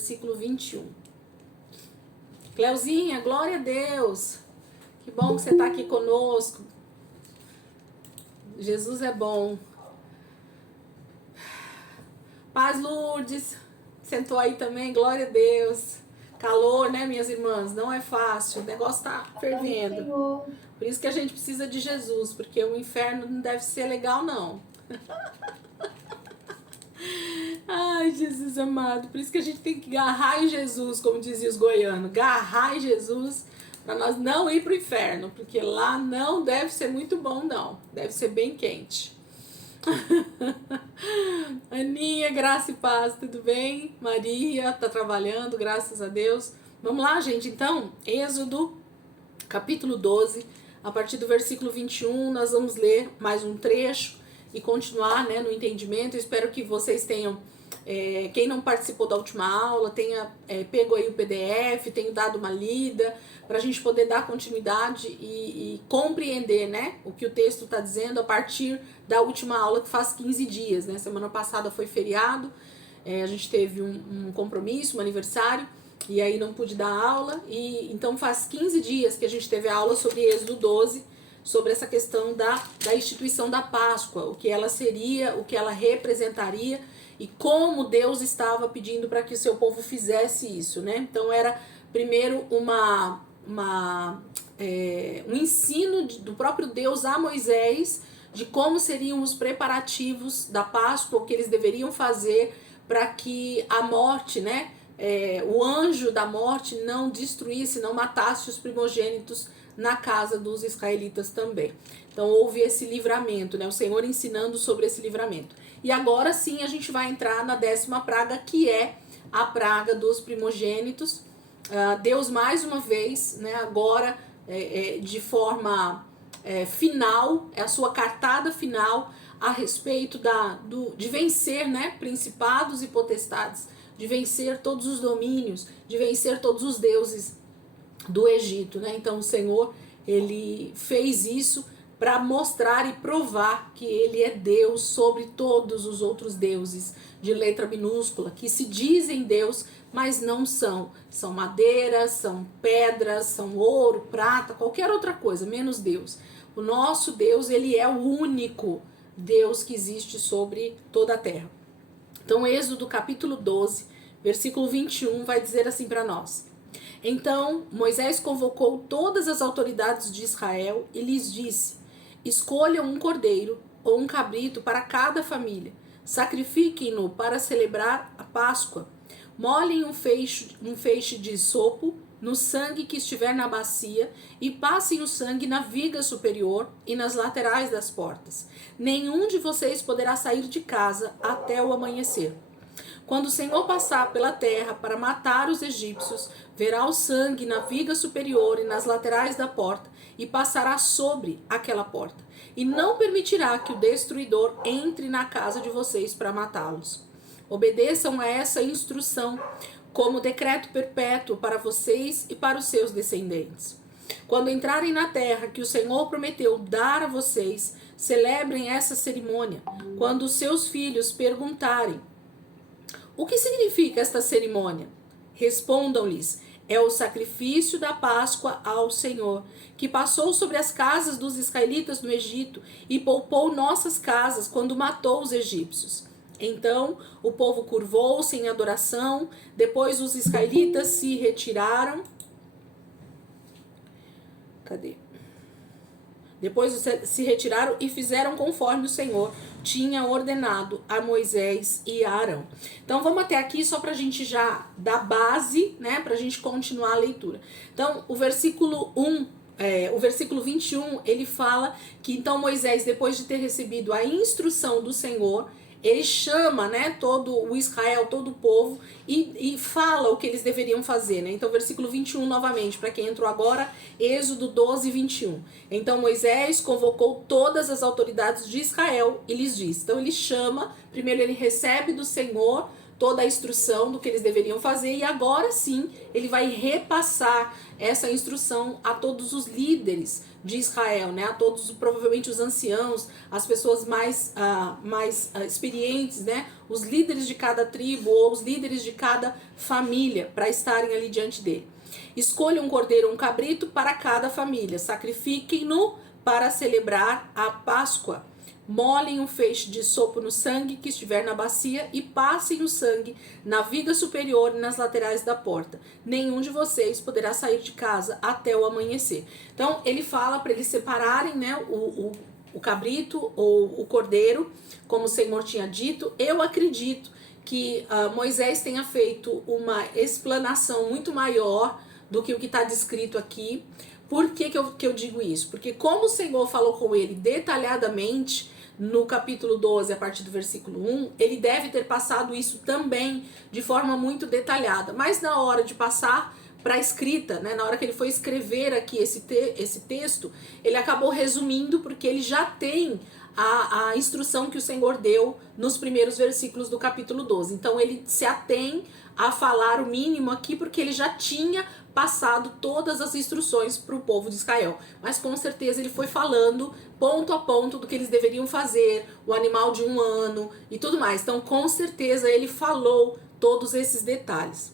versículo 21. Cleuzinha, glória a Deus. Que bom que você está aqui conosco. Jesus é bom. Paz Lourdes, sentou aí também, glória a Deus. Calor, né, minhas irmãs? Não é fácil, o negócio tá fervendo. Por isso que a gente precisa de Jesus, porque o inferno não deve ser legal, não. Ai, Jesus amado, por isso que a gente tem que agarrar em Jesus, como diziam os goianos. Agarrar em Jesus, para nós não ir pro inferno, porque lá não deve ser muito bom, não. Deve ser bem quente. Aninha, graça e paz, tudo bem? Maria, tá trabalhando, graças a Deus. Vamos lá, gente, então, Êxodo, capítulo 12, a partir do versículo 21, nós vamos ler mais um trecho e continuar, né, no entendimento. Eu espero que vocês tenham, quem não participou da última aula, tenha pego aí o PDF, tenha dado uma lida, para a gente poder dar continuidade e compreender, né, o que o texto está dizendo a partir da última aula, que faz 15 dias, né? Semana passada foi feriado, a gente teve um compromisso, um aniversário, e aí não pude dar aula, e então faz 15 dias que a gente teve a aula sobre Êxodo 12, sobre essa questão da instituição da Páscoa, o que ela seria, o que ela representaria, e como Deus estava pedindo para que o seu povo fizesse isso, né? Então era primeiro um ensino do próprio Deus a Moisés de como seriam os preparativos da Páscoa, o que eles deveriam fazer para que a morte, né, o anjo da morte não destruísse, não matasse os primogênitos na casa dos israelitas também. Então houve esse livramento, né, o Senhor ensinando sobre esse livramento. E agora sim a gente vai entrar na 10ª praga, que é a praga dos primogênitos. Deus mais uma vez, né, agora de forma final, é a sua cartada final a respeito de vencer, né, principados e potestades, de vencer todos os domínios, de vencer todos os deuses do Egito, né? Então o Senhor, ele fez isso para mostrar e provar que ele é Deus sobre todos os outros deuses de letra minúscula, que se dizem Deus, mas não são. São madeiras, são pedras, são ouro, prata, qualquer outra coisa, menos Deus. O nosso Deus, ele é o único Deus que existe sobre toda a terra. Então, Êxodo capítulo 12, versículo 21, vai dizer assim para nós. Então, Moisés convocou todas as autoridades de Israel e lhes disse: escolham um cordeiro ou um cabrito para cada família. Sacrifiquem-no para celebrar a Páscoa. Molhem um feixe de sopo no sangue que estiver na bacia e passem o sangue na viga superior e nas laterais das portas. Nenhum de vocês poderá sair de casa até o amanhecer. Quando o Senhor passar pela terra para matar os egípcios, verá o sangue na viga superior e nas laterais da porta e passará sobre aquela porta. E não permitirá que o destruidor entre na casa de vocês para matá-los. Obedeçam a essa instrução como decreto perpétuo para vocês e para os seus descendentes. Quando entrarem na terra que o Senhor prometeu dar a vocês, celebrem essa cerimônia. Quando os seus filhos perguntarem: o que significa esta cerimônia? Respondam-lhes: é o sacrifício da Páscoa ao Senhor, que passou sobre as casas dos israelitas no Egito e poupou nossas casas quando matou os egípcios. Então o povo curvou-se em adoração, depois os israelitas se retiraram. Depois se retiraram e fizeram conforme o Senhor tinha ordenado a Moisés e a Arão. Então vamos até aqui só para a gente já dar base, né, para a gente continuar a leitura. Então o versículo 21, ele fala que então Moisés, depois de ter recebido a instrução do Senhor, ele chama, né, todo o Israel, todo o povo e fala o que eles deveriam fazer, né? Então versículo 21 novamente, para quem entrou agora, Êxodo 12, 21. Então Moisés convocou todas as autoridades de Israel e lhes disse. Então ele chama, primeiro ele recebe do Senhor toda a instrução do que eles deveriam fazer, e agora sim ele vai repassar essa instrução a todos os líderes de Israel, né? A todos, provavelmente os anciãos, as pessoas mais experientes, né? Os líderes de cada tribo ou os líderes de cada família, para estarem ali diante dele. Escolha um cordeiro ou um cabrito para cada família, sacrifiquem-no para celebrar a Páscoa. Molhem um feixe de sopo no sangue que estiver na bacia e passem o sangue na viga superior e nas laterais da porta. Nenhum de vocês poderá sair de casa até o amanhecer. Então, ele fala para eles separarem, né, o cabrito ou o cordeiro, como o Senhor tinha dito. Eu acredito que Moisés tenha feito uma explanação muito maior do que o que está descrito aqui. Por que eu digo isso? Porque como o Senhor falou com ele detalhadamente no capítulo 12, a partir do versículo 1, ele deve ter passado isso também de forma muito detalhada. Mas na hora de passar para a escrita, né, na hora que ele foi escrever aqui esse texto, ele acabou resumindo, porque ele já tem a instrução que o Senhor deu nos primeiros versículos do capítulo 12. Então ele se atém a falar o mínimo aqui, porque ele já tinha passado todas as instruções para o povo de Israel. Mas com certeza ele foi falando ponto a ponto do que eles deveriam fazer, o animal de 1 ano e tudo mais. Então com certeza ele falou todos esses detalhes.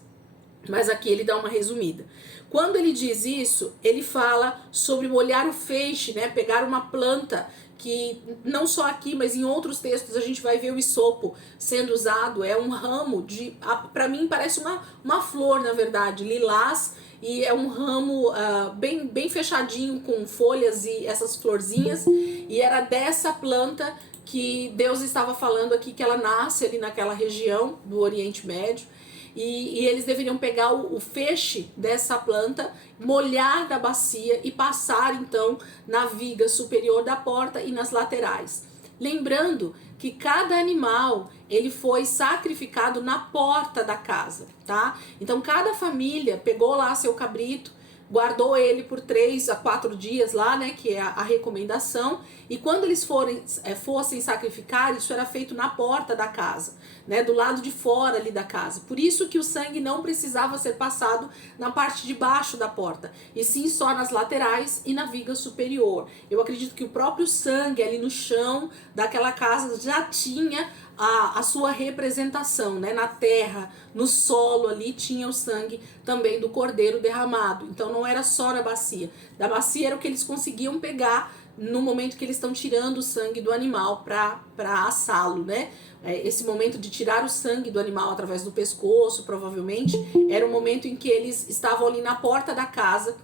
Mas aqui ele dá uma resumida. Quando ele diz isso, ele fala sobre molhar o feixe, né? Pegar uma planta, que não só aqui, mas em outros textos a gente vai ver o isopo sendo usado. É um ramo de, para mim parece uma flor, na verdade, lilás, e é um ramo bem fechadinho, com folhas e essas florzinhas, e era dessa planta que Deus estava falando aqui, que ela nasce ali naquela região do Oriente Médio. E eles deveriam pegar o feixe dessa planta, molhar da bacia e passar então na viga superior da porta e nas laterais. Lembrando que cada animal ele foi sacrificado na porta da casa, tá? Então cada família pegou lá seu cabrito, guardou ele por 3 a 4 dias lá, né, que é a recomendação, e quando eles fossem sacrificar, isso era feito na porta da casa, né, do lado de fora ali da casa. Por isso que o sangue não precisava ser passado na parte de baixo da porta, e sim só nas laterais e na viga superior. Eu acredito que o próprio sangue ali no chão daquela casa já tinha a sua representação, né? Na terra, no solo ali tinha o sangue também do cordeiro derramado. Então não era só na bacia. Da bacia era o que eles conseguiam pegar no momento que eles estão tirando o sangue do animal para assá-lo, né? Esse momento de tirar o sangue do animal através do pescoço, provavelmente, era o momento em que eles estavam ali na porta da casa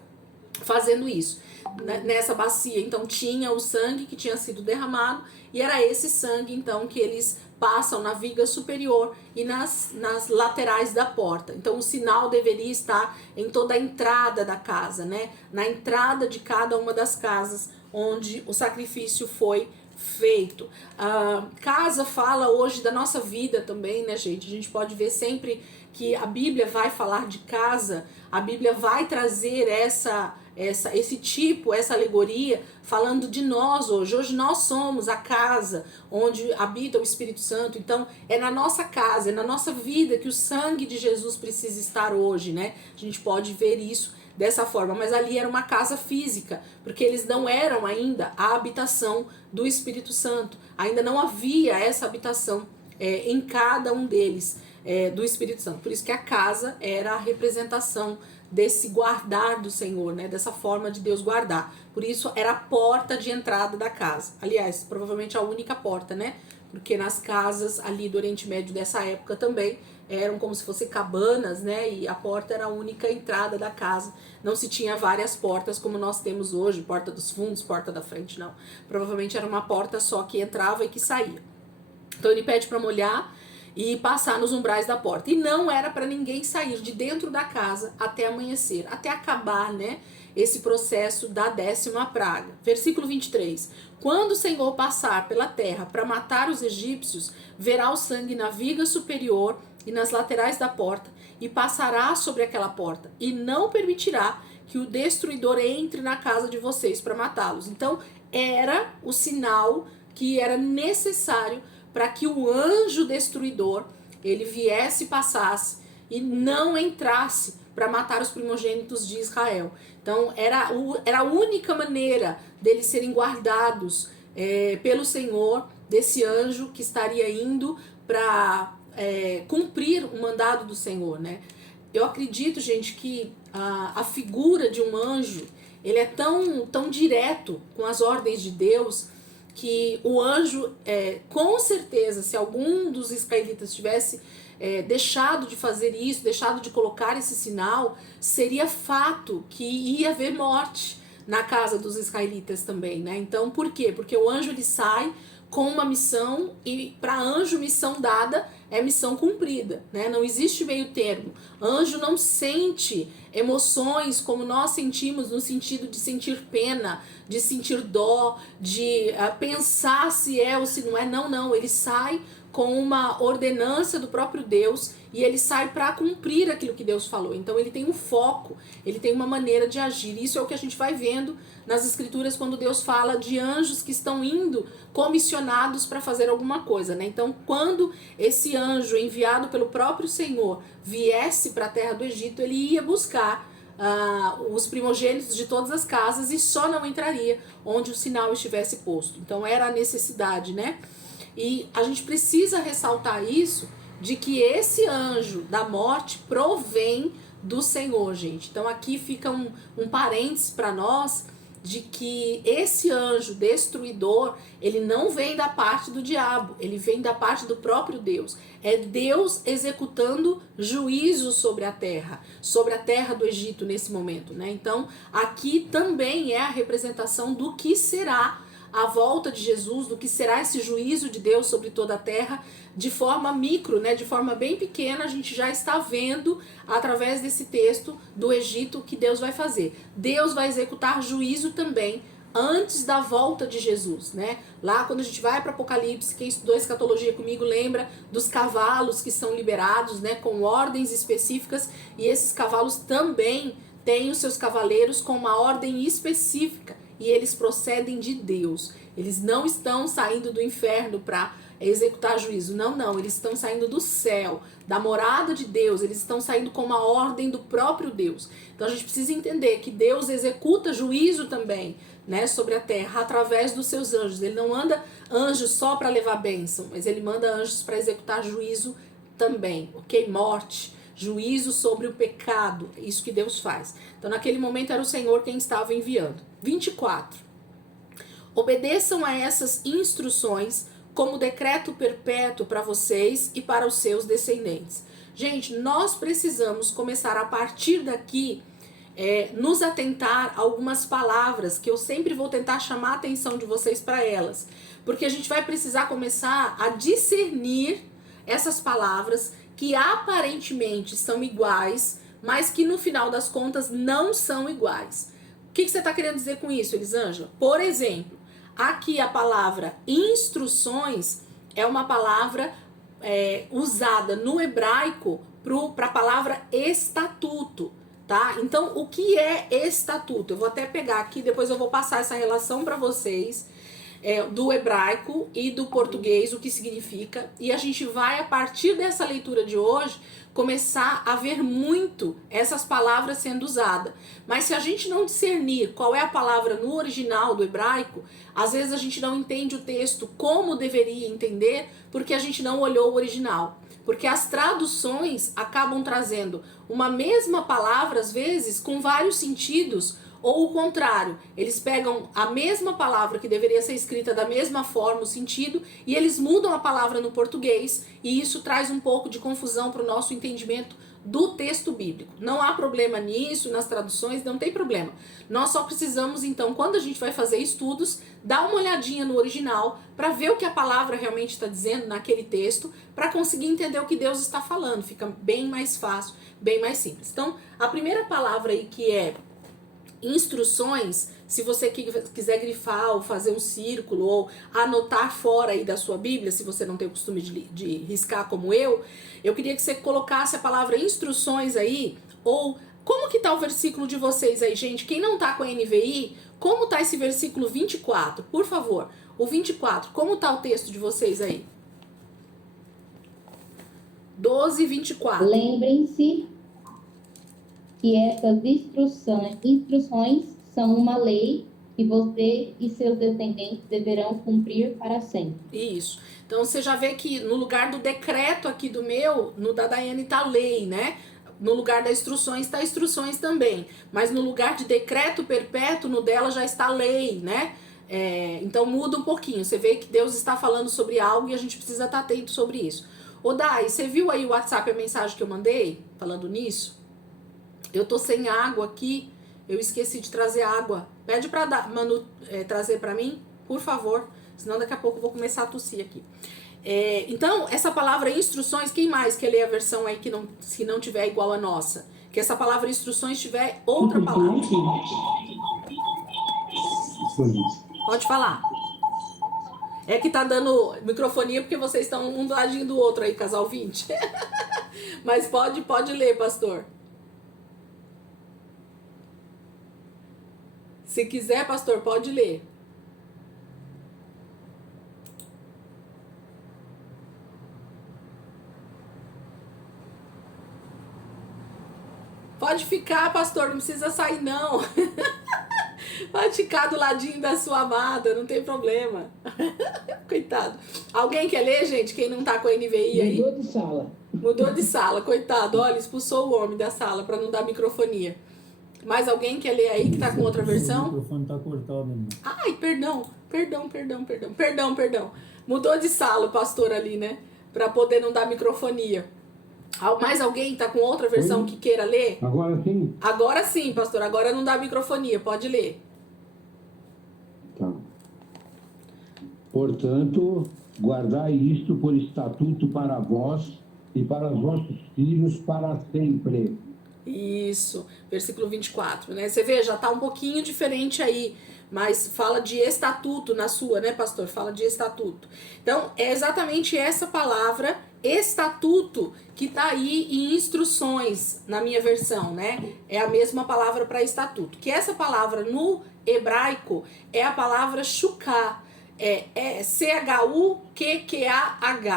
fazendo isso. Nessa bacia, então, tinha o sangue que tinha sido derramado, e era esse sangue, então, que eles passam na viga superior e nas laterais da porta. Então o sinal deveria estar em toda a entrada da casa, né? Na entrada de cada uma das casas onde o sacrifício foi feito. Casa fala hoje da nossa vida também, né, gente? A gente pode ver sempre que a Bíblia vai falar de casa, a Bíblia vai trazer essa alegoria, falando de nós hoje. Hoje nós somos a casa onde habita o Espírito Santo. Então é na nossa casa, é na nossa vida que o sangue de Jesus precisa estar hoje, né? A gente pode ver isso dessa forma, mas ali era uma casa física, porque eles não eram ainda a habitação do Espírito Santo. Ainda não havia essa habitação em cada um deles, do Espírito Santo. Por isso que a casa era a representação desse guardar do Senhor, né? Dessa forma de Deus guardar. Por isso era a porta de entrada da casa. Aliás, provavelmente a única porta, né? Porque nas casas ali do Oriente Médio dessa época também eram como se fossem cabanas, né? E a porta era a única entrada da casa. Não se tinha várias portas como nós temos hoje, porta dos fundos, porta da frente, não. Provavelmente era uma porta só que entrava e que saía. Então ele pede para molhar e passar nos umbrais da porta. E não era para ninguém sair de dentro da casa até amanhecer, até acabar, né, esse processo da 10ª praga. Versículo 23. Quando o Senhor passar pela terra para matar os egípcios, verá o sangue na viga superior e nas laterais da porta, e passará sobre aquela porta, e não permitirá que o destruidor entre na casa de vocês para matá-los. Então, era o sinal que era necessário para que o anjo destruidor ele viesse e passasse e não entrasse para matar os primogênitos de Israel. Então era a única maneira deles serem guardados pelo Senhor, desse anjo que estaria indo para cumprir o mandado do Senhor, né? Eu acredito, gente, que a figura de um anjo, ele é tão direto com as ordens de Deus, que o anjo, com certeza, se algum dos israelitas tivesse deixado de fazer isso, deixado de colocar esse sinal, seria fato que ia haver morte na casa dos israelitas também, né? Então, por quê? Porque o anjo, ele sai com uma missão, e para anjo, missão dada é missão cumprida, né? Não existe meio termo. Anjo não sente emoções como nós sentimos, no sentido de sentir pena, de sentir dó, de pensar se é ou se não é. Não, ele sai com uma ordenança do próprio Deus e ele sai para cumprir aquilo que Deus falou. Então ele tem um foco, ele tem uma maneira de agir. Isso é o que a gente vai vendo nas escrituras quando Deus fala de anjos que estão indo comissionados para fazer alguma coisa, né? Então, quando esse anjo enviado pelo próprio Senhor viesse para a terra do Egito, ele ia buscar os primogênitos de todas as casas e só não entraria onde o sinal estivesse posto. Então era a necessidade, né? E a gente precisa ressaltar isso, de que esse anjo da morte provém do Senhor, gente. Então aqui fica um parênteses para nós, de que esse anjo destruidor, ele não vem da parte do diabo, ele vem da parte do próprio Deus. É Deus executando juízo sobre a terra do Egito nesse momento, né? Então aqui também é a representação do que será a volta de Jesus, do que será esse juízo de Deus sobre toda a terra, de forma micro, né, de forma bem pequena. A gente já está vendo, através desse texto do Egito, o que Deus vai fazer. Deus vai executar juízo também antes da volta de Jesus, né? Lá quando a gente vai para Apocalipse, quem estudou escatologia comigo lembra dos cavalos que são liberados, né, com ordens específicas, e esses cavalos também têm os seus cavaleiros com uma ordem específica. E eles procedem de Deus. Eles não estão saindo do inferno para executar juízo. Não. Eles estão saindo do céu, da morada de Deus. Eles estão saindo com uma ordem do próprio Deus. Então a gente precisa entender que Deus executa juízo também, né, sobre a terra, através dos seus anjos. Ele não manda anjos só para levar bênção, mas ele manda anjos para executar juízo também. Ok? Morte. Juízo sobre o pecado, isso que Deus faz. Então naquele momento era o Senhor quem estava enviando. 24. Obedeçam a essas instruções como decreto perpétuo para vocês e para os seus descendentes. Gente, nós precisamos começar a partir daqui nos atentar a algumas palavras que eu sempre vou tentar chamar a atenção de vocês para elas, porque a gente vai precisar começar a discernir essas palavras que aparentemente são iguais, mas que no final das contas não são iguais. O que você está querendo dizer com isso, Elisângela? Por exemplo, aqui a palavra instruções é uma palavra usada no hebraico para a palavra estatuto, tá? Então, o que é estatuto? Eu vou até pegar aqui, depois eu vou passar essa relação para vocês, do hebraico e do português, o que significa, e a gente vai, a partir dessa leitura de hoje, começar a ver muito essas palavras sendo usadas. Mas se a gente não discernir qual é a palavra no original do hebraico, às vezes a gente não entende o texto como deveria entender, porque a gente não olhou o original. Porque as traduções acabam trazendo uma mesma palavra, às vezes, com vários sentidos, ou o contrário, eles pegam a mesma palavra que deveria ser escrita da mesma forma, o sentido, e eles mudam a palavra no português, e isso traz um pouco de confusão para o nosso entendimento do texto bíblico. Não há problema nisso, nas traduções, não tem problema. Nós só precisamos, então, quando a gente vai fazer estudos, dar uma olhadinha no original para ver o que a palavra realmente está dizendo naquele texto, para conseguir entender o que Deus está falando. Fica bem mais fácil, bem mais simples. Então, a primeira palavra aí que é instruções, se você quiser grifar ou fazer um círculo ou anotar fora aí da sua Bíblia, se você não tem o costume de riscar como eu queria que você colocasse a palavra instruções aí, ou como que tá o versículo de vocês aí, gente? Quem não tá com a NVI, como tá esse versículo 24? Por favor, o 24, como tá o texto de vocês aí? 12, 24. Lembrem-se que essas instruções são uma lei que você e seus descendentes deverão cumprir para sempre. Isso. Então você já vê que no lugar do decreto aqui do meu, no da Daiane tá lei, né? No lugar das instruções tá instruções também. Mas no lugar de decreto perpétuo, no dela já está lei, né? Então muda um pouquinho. Você vê que Deus está falando sobre algo e a gente precisa estar atento sobre isso. Ô Dai, você viu aí o WhatsApp, a mensagem que eu mandei falando nisso? Eu tô sem água aqui. Eu esqueci de trazer água. Pede pra Manu trazer pra mim, por favor. Senão daqui a pouco eu vou começar a tossir aqui. Então, essa palavra instruções, quem mais quer ler a versão aí que não tiver igual a nossa? Que essa palavra instruções tiver outra palavra. Pode falar. É que tá dando microfonia porque vocês estão um do ladinho do outro aí, casal 20. Mas pode ler, pastor. Se quiser, pastor, pode ler. Pode ficar, pastor, não precisa sair não. Pode ficar do ladinho da sua amada, não tem problema. Coitado. Alguém quer ler, gente? Quem não tá com a NVI aí? Mudou de sala. Mudou de sala, coitado. Olha, expulsou o homem da sala para não dar microfonia. Mais alguém quer ler aí que tá com outra versão? O microfone tá cortado, irmão. Ai, perdão. Mudou de sala o pastor ali, né? Para poder não dar microfonia. Mais alguém tá com outra versão que queira ler? Agora sim? Agora sim, pastor. Agora não dá microfonia. Pode ler. Tá. Portanto, guardai isto por estatuto para vós e para os vossos filhos para sempre. Isso, versículo 24, né? Você vê, já tá um pouquinho diferente aí, mas fala de estatuto na sua, né, pastor? Fala de estatuto. Então, é exatamente essa palavra, estatuto, que tá aí em instruções, na minha versão, né? É a mesma palavra para estatuto. Que essa palavra no hebraico é a palavra shuká, C-H-U-Q-Q-A-H,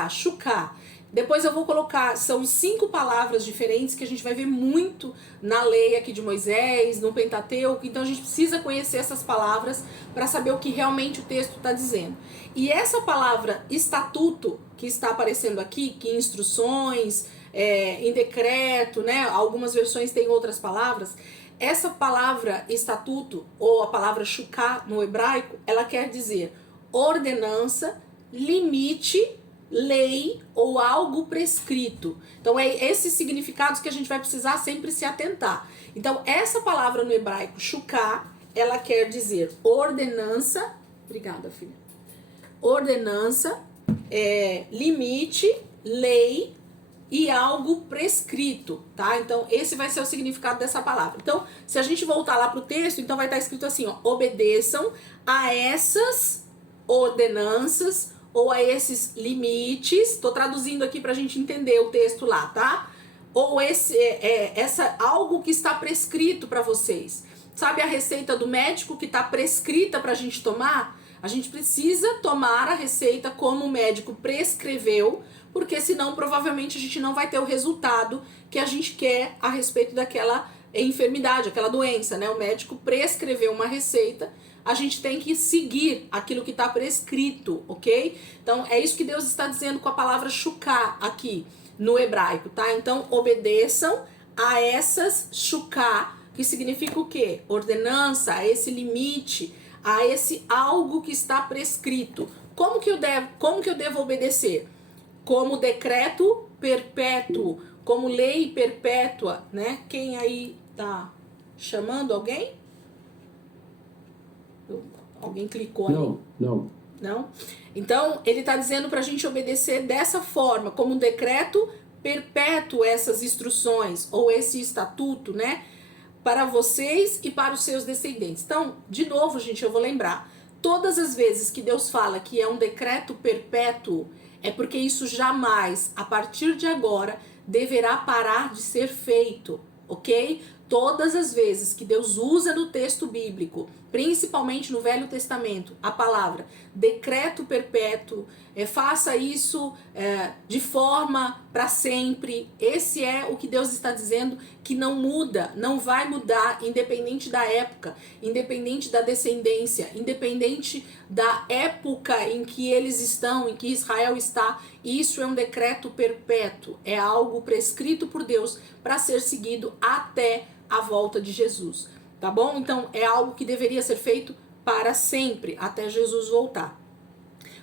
shuká. Depois eu vou colocar, são 5 palavras diferentes que a gente vai ver muito na lei aqui de Moisés, no Pentateuco, então a gente precisa conhecer essas palavras para saber o que realmente o texto está dizendo. E essa palavra estatuto, que está aparecendo aqui, que em instruções, em decreto, né, algumas versões têm outras palavras, essa palavra estatuto, ou a palavra shuká no hebraico, ela quer dizer ordenança, limite, lei ou algo prescrito. Então é esses significados que a gente vai precisar sempre se atentar. Então essa palavra no hebraico, shuká, ela quer dizer ordenança, obrigada filha, ordenança, limite, lei e algo prescrito, tá? Então esse vai ser o significado dessa palavra. Então se a gente voltar lá pro texto, então vai estar escrito assim, ó, obedeçam a essas ordenanças ou a esses limites, tô traduzindo aqui pra gente entender o texto lá, tá? Ou algo que está prescrito para vocês. Sabe a receita do médico que tá prescrita pra gente tomar? A gente precisa tomar a receita como o médico prescreveu, porque senão provavelmente a gente não vai ter o resultado que a gente quer a respeito daquela enfermidade, aquela doença, né? O médico prescreveu uma receita, a gente tem que seguir aquilo que está prescrito, ok? Então, é isso que Deus está dizendo com a palavra shuká aqui no hebraico, tá? Então, obedeçam a essas shuká, que significa o quê? Ordenança, a esse limite, a esse algo que está prescrito. Como que eu devo obedecer? Como decreto perpétuo, como lei perpétua, né? Quem aí tá chamando alguém? Alguém clicou ali? Não? Então, ele está dizendo para a gente obedecer dessa forma, como um decreto perpétuo essas instruções, ou esse estatuto, né? Para vocês e para os seus descendentes. Então, de novo, gente, eu vou lembrar. Todas as vezes que Deus fala que é um decreto perpétuo, é porque isso jamais, a partir de agora, deverá parar de ser feito, ok? Todas as vezes que Deus usa no texto bíblico, principalmente no Velho Testamento, a palavra decreto perpétuo, faça isso de forma para sempre. Esse é o que Deus está dizendo, que não muda, não vai mudar, independente da época, independente da descendência, independente da época em que eles estão, em que Israel está. Isso é um decreto perpétuo, é algo prescrito por Deus para ser seguido até a volta de Jesus, tá bom? Então é algo que deveria ser feito para sempre, até Jesus voltar,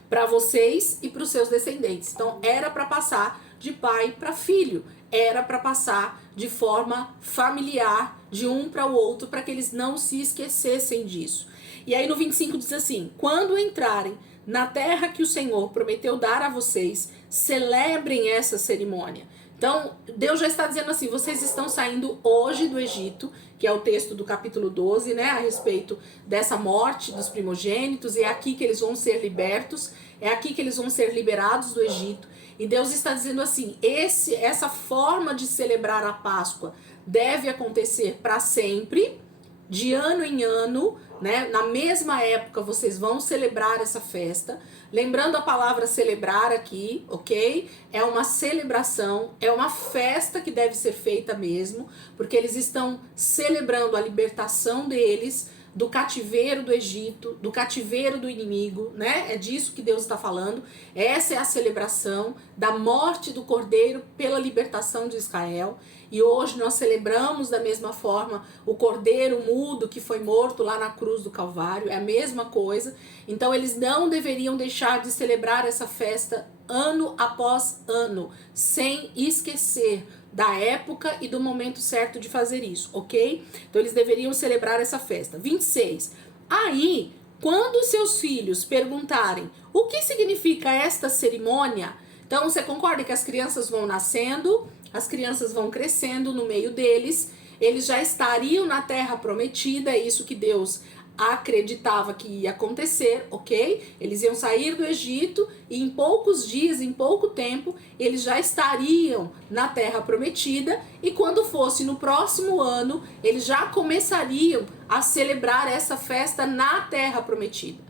para vocês e para os seus descendentes. Então era para passar de pai para filho, era para passar de forma familiar, de um para o outro, para que eles não se esquecessem disso. E aí no 25 diz assim: quando entrarem na terra que o Senhor prometeu dar a vocês, celebrem essa cerimônia. Então, Deus já está dizendo assim: vocês estão saindo hoje do Egito, que é o texto do capítulo 12, né, a respeito dessa morte dos primogênitos, e é aqui que eles vão ser libertos, é aqui que eles vão ser liberados do Egito. E Deus está dizendo assim: essa forma de celebrar a Páscoa deve acontecer para sempre, de ano em ano, né? Na mesma época vocês vão celebrar essa festa. Lembrando a palavra celebrar aqui, ok? É uma celebração, é uma festa que deve ser feita mesmo, porque eles estão celebrando a libertação deles do cativeiro do Egito, do cativeiro do inimigo, né? É disso que Deus está falando. Essa é a celebração da morte do Cordeiro pela libertação de Israel. E hoje nós celebramos da mesma forma o Cordeiro mudo que foi morto lá na cruz do Calvário. É a mesma coisa. Então eles não deveriam deixar de celebrar essa festa ano após ano, sem esquecer da época e do momento certo de fazer isso, ok? Então eles deveriam celebrar essa festa. 26. Aí, quando seus filhos perguntarem o que significa esta cerimônia, então você concorda que as crianças vão nascendo, as crianças vão crescendo no meio deles, eles já estariam na terra prometida, é isso que Deus acreditava que ia acontecer, ok? Eles iam sair do Egito e em poucos dias, em pouco tempo, eles já estariam na terra prometida, e quando fosse no próximo ano, eles já começariam a celebrar essa festa na terra prometida.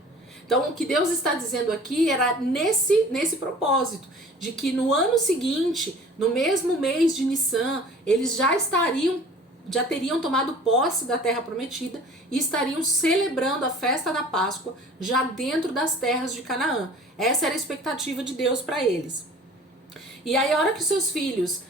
Então o que Deus está dizendo aqui era nesse propósito, de que no ano seguinte, no mesmo mês de Nissan, eles já teriam tomado posse da terra prometida e estariam celebrando a festa da Páscoa já dentro das terras de Canaã. Essa era a expectativa de Deus para eles. E aí a hora que seus filhos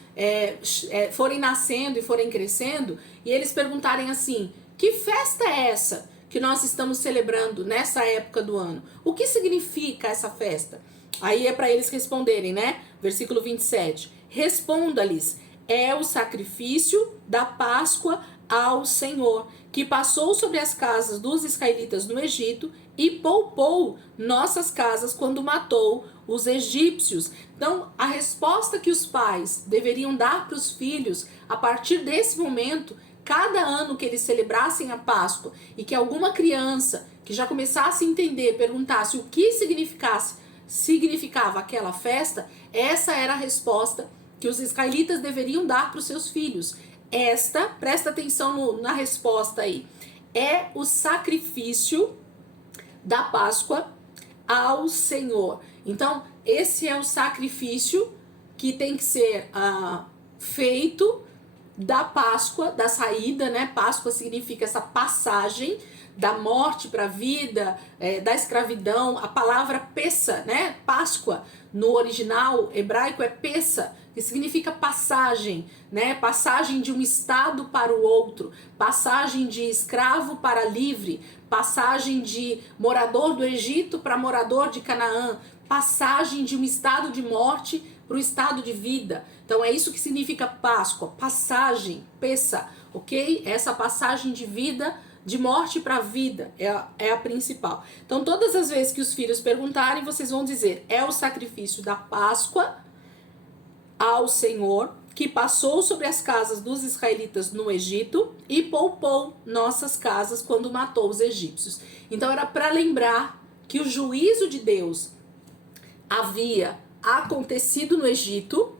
forem nascendo e forem crescendo, e eles perguntarem assim: que festa é essa que nós estamos celebrando nessa época do ano? O que significa essa festa? Aí é para eles responderem, né? Versículo 27. Responda-lhes: é o sacrifício da Páscoa ao Senhor, que passou sobre as casas dos israelitas no Egito e poupou nossas casas quando matou os egípcios. Então, a resposta que os pais deveriam dar para os filhos a partir desse momento, cada ano que eles celebrassem a Páscoa e que alguma criança que já começasse a entender, perguntasse o que significava aquela festa, essa era a resposta que os israelitas deveriam dar para os seus filhos. Presta atenção na resposta aí, é o sacrifício da Páscoa ao Senhor. Então, esse é o sacrifício que tem que ser feito da Páscoa, da saída, né? Páscoa significa essa passagem da morte para a vida, da escravidão. A palavra Pessa, né? Páscoa, no original hebraico é Pessa, que significa passagem, né? Passagem de um estado para o outro, passagem de escravo para livre, passagem de morador do Egito para morador de Canaã, passagem de um estado de morte para o estado de vida. Então é isso que significa Páscoa, passagem, Pessa, ok? Essa passagem de vida, de morte para vida, é a principal. Então todas as vezes que os filhos perguntarem, vocês vão dizer: é o sacrifício da Páscoa ao Senhor, que passou sobre as casas dos israelitas no Egito e poupou nossas casas quando matou os egípcios. Então era para lembrar que o juízo de Deus havia acontecido no Egito,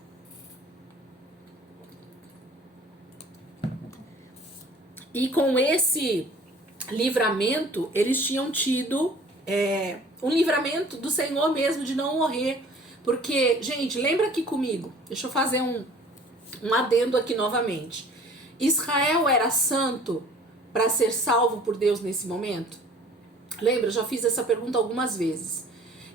E com esse livramento, eles tinham tido um livramento do Senhor mesmo de não morrer. Porque, gente, lembra aqui comigo, deixa eu fazer um adendo aqui novamente. Israel era santo para ser salvo por Deus nesse momento? Lembra, eu já fiz essa pergunta algumas vezes.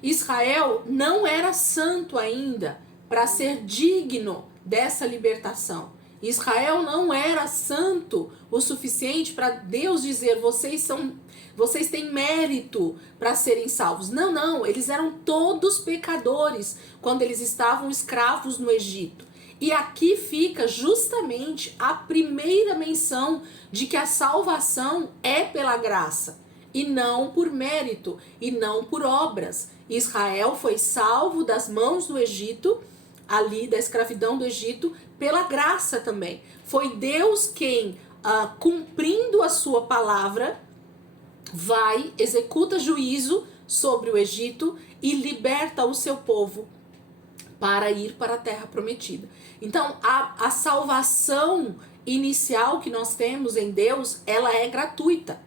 Israel não era santo ainda para ser digno dessa libertação. Israel não era santo o suficiente para Deus dizer: vocês têm mérito para serem salvos. Não, não, eles eram todos pecadores quando eles estavam escravos no Egito. E aqui fica justamente a primeira menção de que a salvação é pela graça, e não por mérito, e não por obras. Israel foi salvo das mãos do Egito, ali da escravidão do Egito, pela graça também. Foi Deus quem, cumprindo a sua palavra, executa juízo sobre o Egito e liberta o seu povo para ir para a terra prometida. Então, a salvação inicial que nós temos em Deus, ela é gratuita.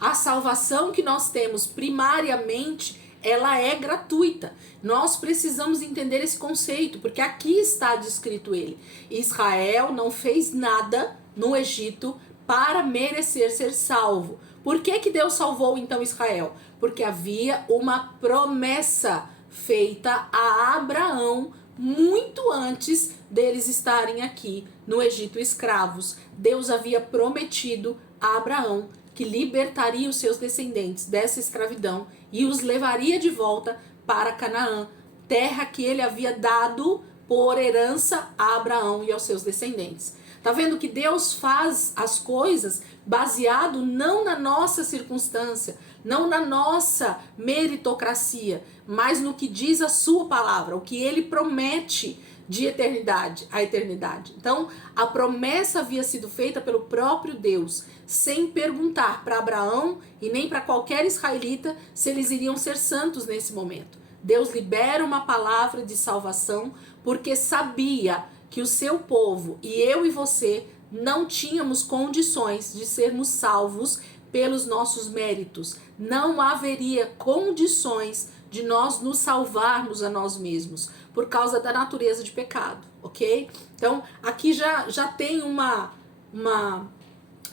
A salvação que nós temos primariamente, ela é gratuita. Nós precisamos entender esse conceito, porque aqui está descrito ele. Israel não fez nada no Egito para merecer ser salvo. Por que que Deus salvou então Israel? Porque havia uma promessa feita a Abraão muito antes deles estarem aqui no Egito escravos. Deus havia prometido a Abraão que libertaria os seus descendentes dessa escravidão e os levaria de volta para Canaã, terra que ele havia dado por herança a Abraão e aos seus descendentes. Tá vendo que Deus faz as coisas baseado não na nossa circunstância, não na nossa meritocracia, mas no que diz a sua palavra, o que ele promete de eternidade a eternidade. Então, a promessa havia sido feita pelo próprio Deus, sem perguntar para Abraão e nem para qualquer israelita se eles iriam ser santos nesse momento. Deus libera uma palavra de salvação porque sabia que o seu povo e eu e você não tínhamos condições de sermos salvos pelos nossos méritos. Não haveria condições de nós nos salvarmos a nós mesmos por causa da natureza de pecado, ok? Então, aqui já tem uma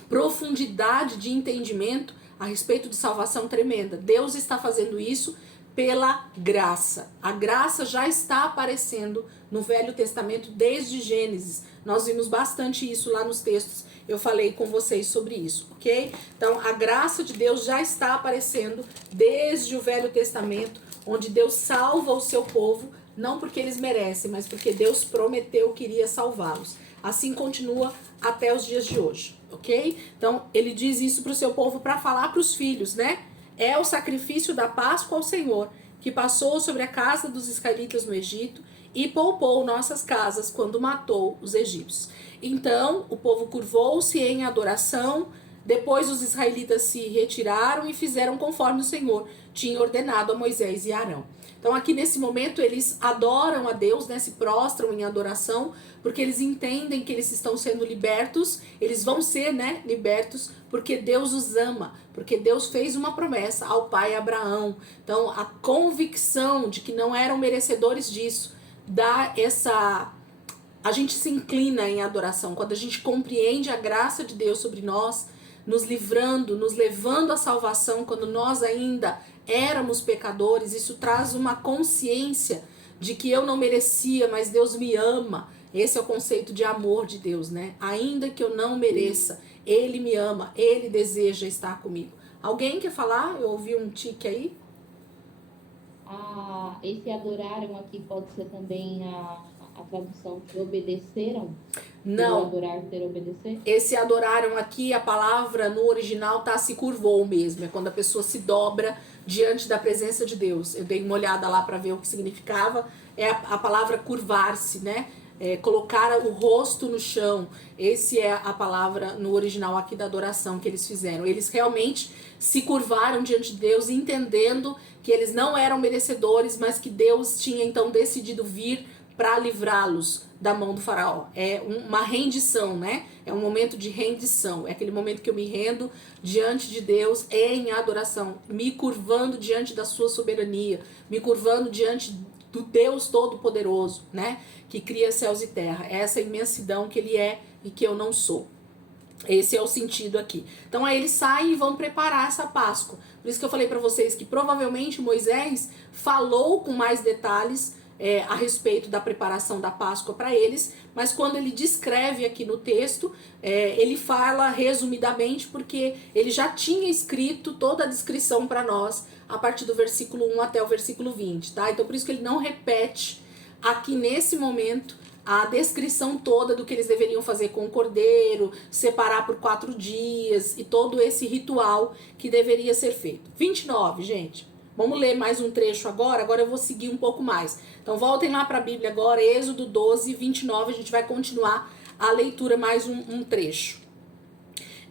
profundidade de entendimento a respeito de salvação tremenda. Deus está fazendo isso pela graça. A graça já está aparecendo no Velho Testamento desde Gênesis. Nós vimos bastante isso lá nos textos. Eu falei com vocês sobre isso, ok? Então, a graça de Deus já está aparecendo desde o Velho Testamento, onde Deus salva o seu povo, não porque eles merecem, mas porque Deus prometeu que iria salvá-los. Assim continua até os dias de hoje, ok? Então, ele diz isso para o seu povo para falar para os filhos, né? É o sacrifício da Páscoa ao Senhor, que passou sobre a casa dos israelitas no Egito e poupou nossas casas quando matou os egípcios. Então, o povo curvou-se em adoração. Depois os israelitas se retiraram e fizeram conforme o Senhor tinha ordenado a Moisés e Arão. Então aqui nesse momento eles adoram a Deus, né, se prostram em adoração, porque eles entendem que eles estão sendo libertos, eles vão ser, né, libertos porque Deus os ama, porque Deus fez uma promessa ao pai Abraão. Então a convicção de que não eram merecedores disso, a gente se inclina em adoração, quando a gente compreende a graça de Deus sobre nós, nos livrando, nos levando à salvação quando nós ainda éramos pecadores. Isso traz uma consciência de que eu não merecia, mas Deus me ama. Esse é o conceito de amor de Deus, né? Ainda que eu não mereça, Ele me ama, Ele deseja estar comigo. Alguém quer falar? Eu ouvi um tique aí. Esse adoraram aqui pode ser também a tradução que obedeceram? Não. Adorar, ter obedecer? Esse adoraram aqui, a palavra no original tá se curvou mesmo. É quando a pessoa se dobra diante da presença de Deus. Eu dei uma olhada lá para ver o que significava. É a palavra curvar-se, né? Colocar o rosto no chão. Esse é a palavra no original aqui da adoração que eles fizeram. Eles realmente se curvaram diante de Deus, entendendo que eles não eram merecedores, mas que Deus tinha então decidido vir para livrá-los da mão do faraó. É uma rendição, né? É um momento de rendição. É aquele momento que eu me rendo diante de Deus em adoração, me curvando diante da sua soberania, me curvando diante do Deus Todo-Poderoso, né? Que cria céus e terra. É essa imensidão que ele é e que eu não sou. Esse é o sentido aqui. Então aí eles saem e vão preparar essa Páscoa. Por isso que eu falei para vocês que provavelmente Moisés falou com mais detalhes a respeito da preparação da Páscoa para eles, mas quando ele descreve aqui no texto, ele fala resumidamente porque ele já tinha escrito toda a descrição para nós a partir do versículo 1 até o versículo 20, tá? Então por isso que ele não repete aqui nesse momento a descrição toda do que eles deveriam fazer com o cordeiro, separar por 4 dias e todo esse ritual que deveria ser feito. 29, gente. Vamos ler mais um trecho agora eu vou seguir um pouco mais. Então voltem lá para a Bíblia agora, Êxodo 12, 29, a gente vai continuar a leitura mais um trecho.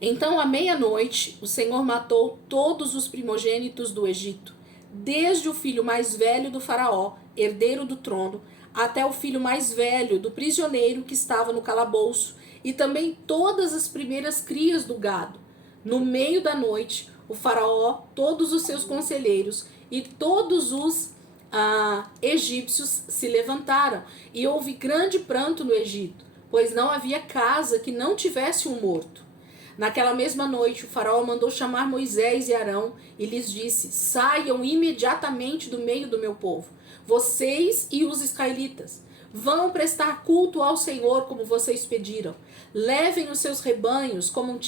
Então à meia-noite o Senhor matou todos os primogênitos do Egito, desde o filho mais velho do faraó, herdeiro do trono, até o filho mais velho do prisioneiro que estava no calabouço, e também todas as primeiras crias do gado. No meio da noite, o faraó, todos os seus conselheiros e todos os egípcios se levantaram, e houve grande pranto no Egito, pois não havia casa que não tivesse um morto. Naquela mesma noite, o faraó mandou chamar Moisés e Arão e lhes disse: saiam imediatamente do meio do meu povo, vocês e os israelitas. Vão prestar culto ao Senhor como vocês pediram. Levem os seus rebanhos como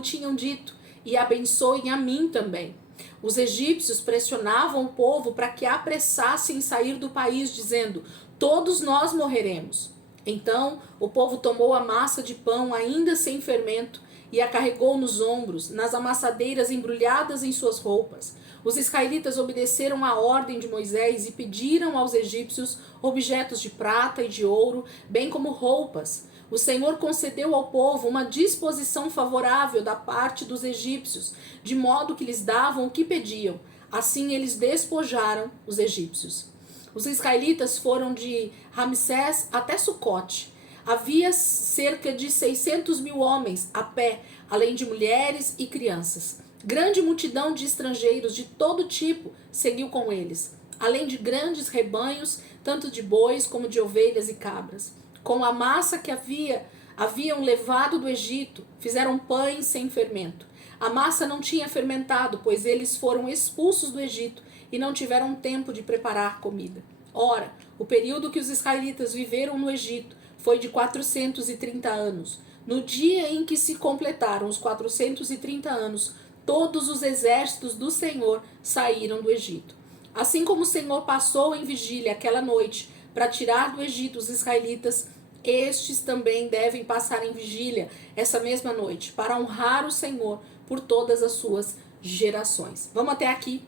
tinham dito e abençoem a mim também. Os egípcios pressionavam o povo para que apressassem em sair do país, dizendo: todos nós morreremos. Então o povo tomou a massa de pão ainda sem fermento e a carregou nos ombros, nas amassadeiras embrulhadas em suas roupas. Os israelitas obedeceram à ordem de Moisés e pediram aos egípcios objetos de prata e de ouro, bem como roupas. O Senhor concedeu ao povo uma disposição favorável da parte dos egípcios, de modo que lhes davam o que pediam. Assim eles despojaram os egípcios. Os israelitas foram de Ramsés até Sucote. Havia cerca de 600 mil homens a pé, além de mulheres e crianças. Grande multidão de estrangeiros de todo tipo seguiu com eles, além de grandes rebanhos, tanto de bois como de ovelhas e cabras. Com a massa que haviam levado do Egito, fizeram pães sem fermento. A massa não tinha fermentado, pois eles foram expulsos do Egito e não tiveram tempo de preparar comida. Ora, o período que os israelitas viveram no Egito foi de 430 anos. No dia em que se completaram os 430 anos, todos os exércitos do Senhor saíram do Egito. Assim como o Senhor passou em vigília aquela noite para tirar do Egito os israelitas, estes também devem passar em vigília essa mesma noite, para honrar o Senhor por todas as suas gerações. Vamos até aqui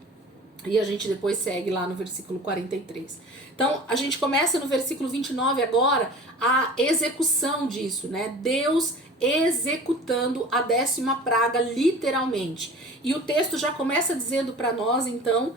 e a gente depois segue lá no versículo 43. Então, a gente começa no versículo 29 agora a execução disso, né? Deus executando a 10ª praga literalmente. E o texto já começa dizendo para nós, então,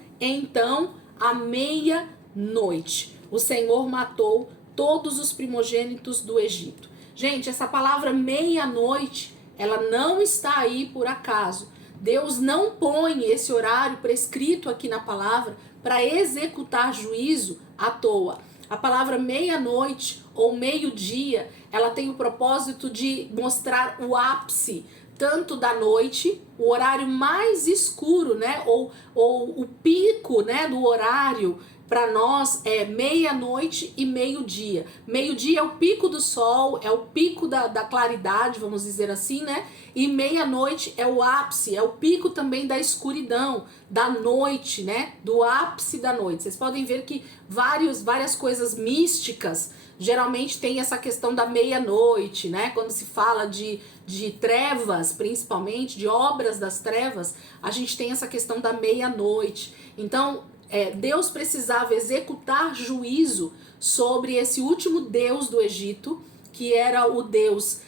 à meia-noite, o Senhor matou todos os primogênitos do Egito. Gente, essa palavra meia-noite, ela não está aí por acaso. Deus não põe esse horário prescrito aqui na palavra para executar juízo à toa. A palavra meia-noite ou meio-dia, ela tem o propósito de mostrar o ápice tanto da noite, o horário mais escuro, né, ou o pico, né, do horário. Para nós é meia-noite e meio-dia. Meio-dia é o pico do sol, é o pico da claridade, vamos dizer assim, né? E meia-noite é o ápice, é o pico também da escuridão, da noite, né? Do ápice da noite. Vocês podem ver que várias coisas místicas geralmente tem essa questão da meia-noite, né? Quando se fala de trevas, principalmente, de obras das trevas, a gente tem essa questão da meia-noite. Então, Deus precisava executar juízo sobre esse último Deus do Egito, que era o Deus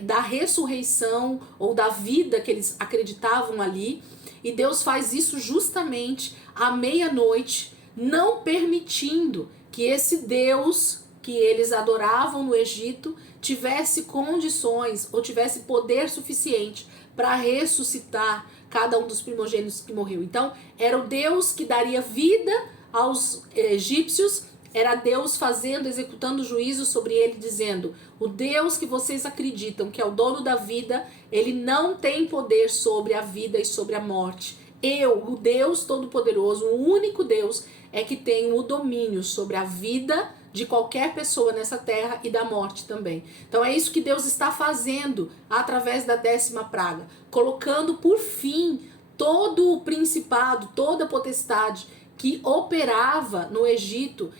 da ressurreição ou da vida que eles acreditavam ali. E Deus faz isso justamente à meia-noite, não permitindo que esse Deus que eles adoravam no Egito tivesse condições ou tivesse poder suficiente para ressuscitar cada um dos primogênitos que morreu. Então, era o Deus que daria vida aos egípcios, era Deus executando juízo sobre ele, dizendo: o Deus que vocês acreditam que é o dono da vida, ele não tem poder sobre a vida e sobre a morte. Eu, o Deus Todo-Poderoso, o único Deus, é que tem o domínio sobre a vida de qualquer pessoa nessa terra e da morte também. Então é isso que Deus está fazendo através da 10ª praga, colocando por fim todo o principado, toda a potestade que operava no Egito,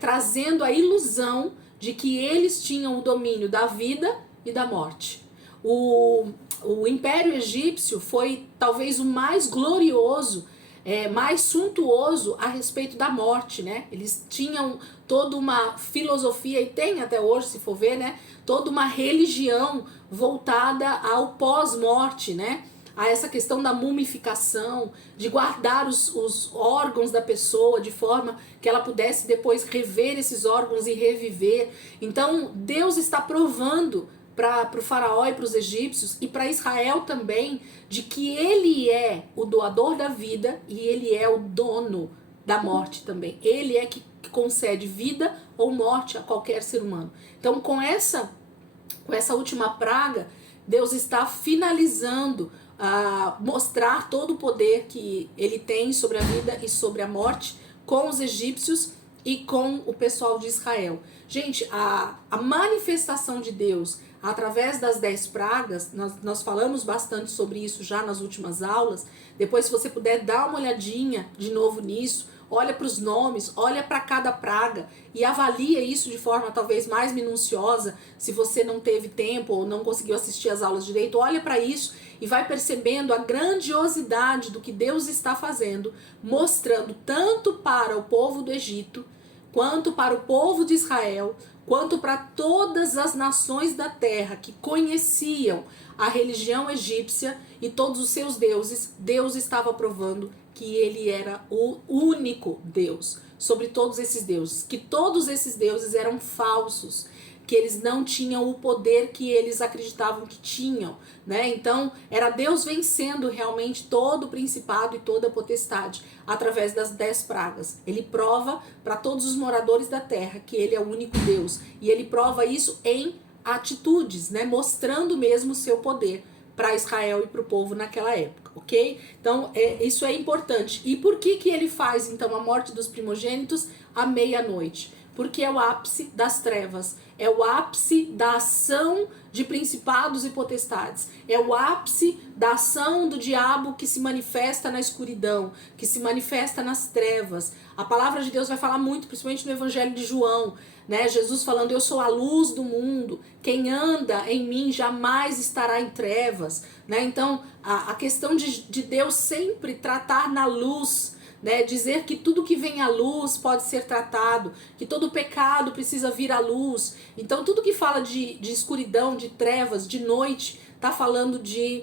trazendo a ilusão de que eles tinham o domínio da vida e da morte. O Império Egípcio foi talvez o mais glorioso, mais suntuoso a respeito da morte, né? Eles tinham toda uma filosofia, e tem até hoje, se for ver, né? Toda uma religião voltada ao pós-morte, né? A essa questão da mumificação, de guardar os órgãos da pessoa de forma que ela pudesse depois rever esses órgãos e reviver. Então, Deus está provando para o faraó e para os egípcios e para Israel também, de que ele é o doador da vida e ele é o dono da morte também. Ele é que concede vida ou morte a qualquer ser humano. Então, com essa última praga, Deus está finalizando a mostrar todo o poder que ele tem sobre a vida e sobre a morte com os egípcios e com o pessoal de Israel. Gente, a manifestação de Deus através das 10 pragas, nós falamos bastante sobre isso já nas últimas aulas. Depois, se você puder dar uma olhadinha de novo nisso, olha para os nomes, olha para cada praga e avalia isso de forma talvez mais minuciosa. Se você não teve tempo ou não conseguiu assistir as aulas direito, olha para isso e vai percebendo a grandiosidade do que Deus está fazendo, mostrando tanto para o povo do Egito, quanto para o povo de Israel, quanto para todas as nações da terra que conheciam a religião egípcia e todos os seus deuses. Deus estava provando que ele era o único Deus sobre todos esses deuses, que todos esses deuses eram falsos, que eles não tinham o poder que eles acreditavam que tinham, né? Então, era Deus vencendo realmente todo o principado e toda a potestade através das 10 pragas. Ele prova para todos os moradores da terra que ele é o único Deus, e ele prova isso em atitudes, né? Mostrando mesmo o seu poder para Israel e para o povo naquela época, ok? Então, isso é importante. E por que ele faz, então, a morte dos primogênitos à meia-noite? Porque é o ápice das trevas, é o ápice da ação de principados e potestades, é o ápice da ação do diabo que se manifesta na escuridão, que se manifesta nas trevas. A palavra de Deus vai falar muito, principalmente no Evangelho de João, né? Jesus falando: eu sou a luz do mundo, quem anda em mim jamais estará em trevas, né? Então, a questão de Deus sempre tratar na luz, né, dizer que tudo que vem à luz pode ser tratado, que todo pecado precisa vir à luz. Então, tudo que fala de escuridão, de trevas, de noite, está falando de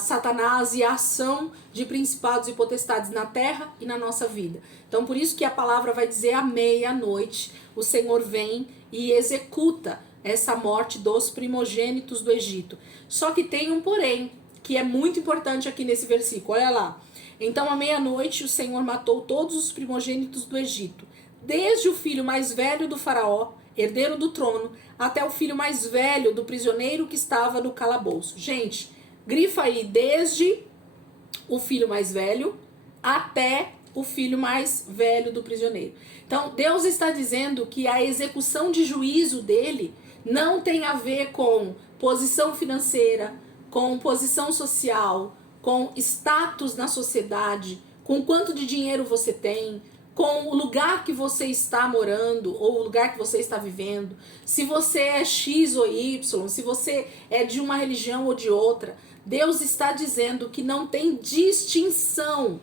Satanás e a ação de principados e potestades na terra e na nossa vida. Então, por isso que a palavra vai dizer: à meia-noite o Senhor vem e executa essa morte dos primogênitos do Egito. Só que tem um porém, que é muito importante aqui nesse versículo. Olha lá. Então, à meia-noite, o Senhor matou todos os primogênitos do Egito, desde o filho mais velho do faraó, herdeiro do trono, até o filho mais velho do prisioneiro que estava no calabouço. Gente, grifa aí: desde o filho mais velho até o filho mais velho do prisioneiro. Então, Deus está dizendo que a execução de juízo dele não tem a ver com posição financeira, com posição social, com status na sociedade, com quanto de dinheiro você tem, com o lugar que você está morando ou o lugar que você está vivendo, se você é X ou Y, se você é de uma religião ou de outra. Deus está dizendo que não tem distinção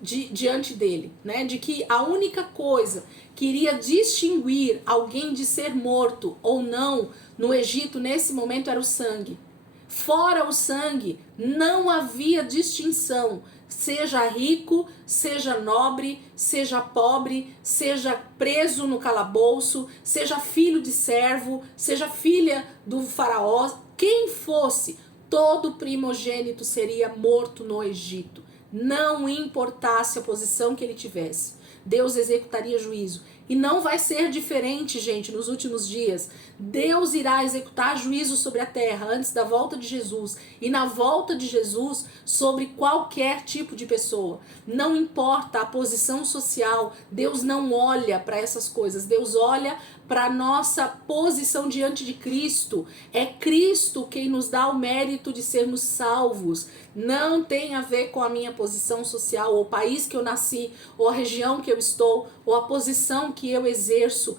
diante dele, né? De que a única coisa que iria distinguir alguém de ser morto ou não no Egito nesse momento era o sangue. Fora o sangue, não havia distinção seja rico, seja nobre, seja pobre, seja preso no calabouço, seja filho de servo, seja filha do faraó, quem fosse, todo primogênito seria morto no Egito. Não importasse a posição que ele tivesse, Deus executaria juízo. E não vai ser diferente, gente, nos últimos dias. Deus irá executar juízo sobre a terra antes da volta de Jesus. E na volta de Jesus, sobre qualquer tipo de pessoa. Não importa a posição social, Deus não olha para essas coisas. Deus olha para a nossa posição diante de Cristo. É Cristo quem nos dá o mérito de sermos salvos. Não tem a ver com a minha posição social, ou o país que eu nasci, ou a região que eu estou, ou a posição que eu exerço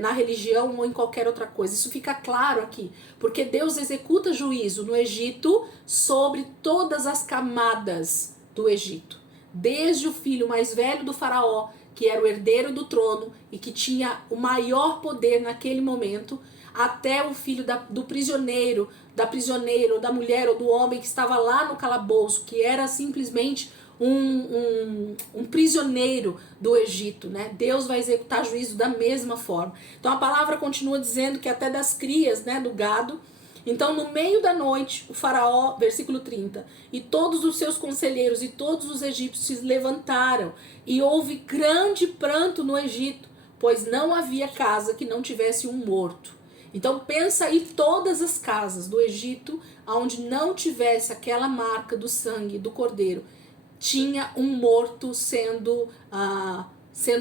na religião ou em qualquer outra coisa. Isso fica claro aqui, porque Deus executa juízo no Egito sobre todas as camadas do Egito. Desde o filho mais velho do faraó, que era o herdeiro do trono e que tinha o maior poder naquele momento, até o filho do prisioneiro, da prisioneira, ou da mulher, ou do homem que estava lá no calabouço, que era simplesmente um prisioneiro do Egito, né? Deus vai executar juízo da mesma forma. Então a palavra continua dizendo que até das crias, né, do gado. Então no meio da noite, o faraó, versículo 30, e todos os seus conselheiros e todos os egípcios se levantaram, e houve grande pranto no Egito, pois não havia casa que não tivesse um morto. Então pensa aí todas as casas do Egito onde não tivesse aquela marca do sangue do cordeiro, tinha um morto sendo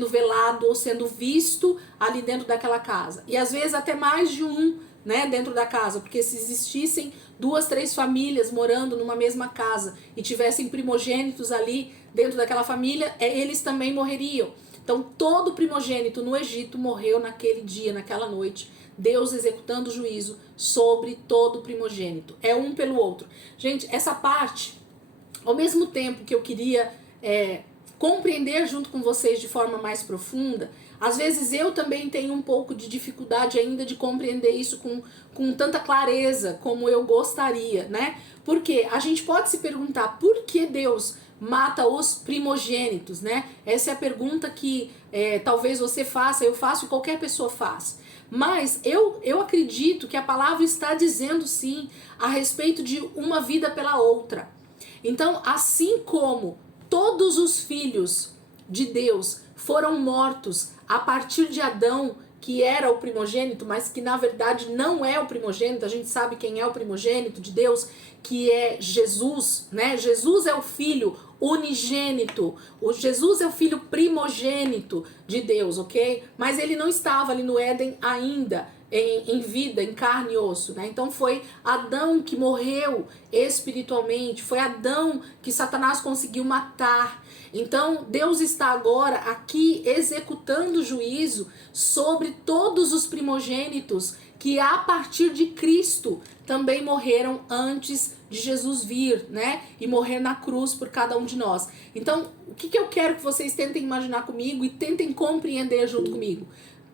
velado ou sendo visto ali dentro daquela casa. E às vezes até mais de um, né, dentro da casa, porque se existissem 2, 3 famílias morando numa mesma casa e tivessem primogênitos ali dentro daquela família, eles também morreriam. Então todo primogênito no Egito morreu naquele dia, naquela noite. Deus executando juízo sobre todo primogênito. É um pelo outro. Gente, essa parte, ao mesmo tempo que eu queria compreender junto com vocês de forma mais profunda, às vezes eu também tenho um pouco de dificuldade ainda de compreender isso com tanta clareza como eu gostaria, né? Porque a gente pode se perguntar por que Deus mata os primogênitos, né? Essa é a pergunta que talvez você faça, eu faço e qualquer pessoa faz. Mas eu acredito que a palavra está dizendo sim a respeito de uma vida pela outra. Então, assim como todos os filhos de Deus foram mortos a partir de Adão, que era o primogênito, mas que na verdade não é o primogênito, a gente sabe quem é o primogênito de Deus, que é Jesus, né? Jesus é o filho unigênito, Jesus é o filho primogênito de Deus, ok? Mas ele não estava ali no Éden ainda, em vida, em carne e osso, né? Então foi Adão que morreu espiritualmente, foi Adão que Satanás conseguiu matar. Então Deus está agora aqui executando juízo sobre todos os primogênitos que a partir de Cristo também morreram antes de Jesus vir, né? E morrer na cruz por cada um de nós. Então, o que eu quero que vocês tentem imaginar comigo e tentem compreender junto comigo?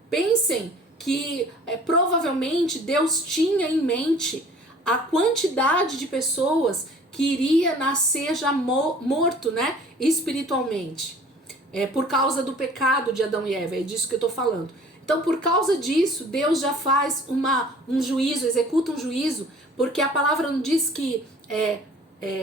Pensem que provavelmente Deus tinha em mente a quantidade de pessoas que iria nascer já morto, né, espiritualmente, por causa do pecado de Adão e Eva, é disso que eu tô falando. Então, por causa disso, Deus já faz um juízo, executa um juízo, porque a palavra não diz que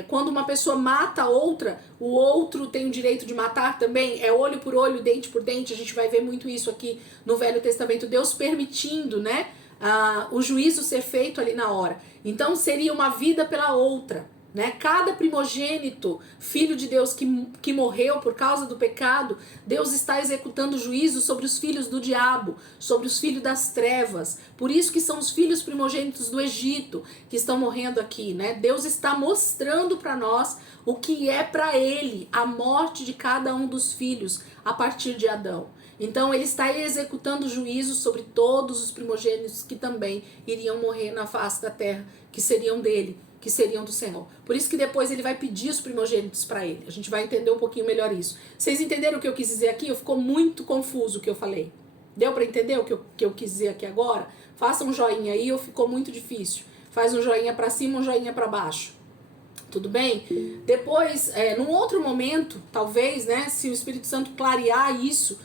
quando uma pessoa mata outra, o outro tem o direito de matar também, é olho por olho, dente por dente. A gente vai ver muito isso aqui no Velho Testamento, Deus permitindo, né, o juízo ser feito ali na hora. Então seria uma vida pela outra, né? Cada primogênito, filho de Deus que morreu por causa do pecado, Deus está executando juízo sobre os filhos do diabo, sobre os filhos das trevas. Por isso que são os filhos primogênitos do Egito que estão morrendo aqui, né? Deus está mostrando para nós o que é para ele a morte de cada um dos filhos a partir de Adão. Então ele está executando juízo sobre todos os primogênitos que também iriam morrer na face da terra, que seriam dele, que seriam do Senhor. Por isso que depois ele vai pedir os primogênitos para ele. A gente vai entender um pouquinho melhor isso. Vocês entenderam o que eu quis dizer aqui? Ficou muito confuso o que eu falei. Deu para entender o que eu quis dizer aqui agora? Faça um joinha aí ou ficou muito difícil. Faz um joinha para cima, um joinha para baixo. Tudo bem? Depois, num outro momento, talvez, né, se o Espírito Santo clarear isso,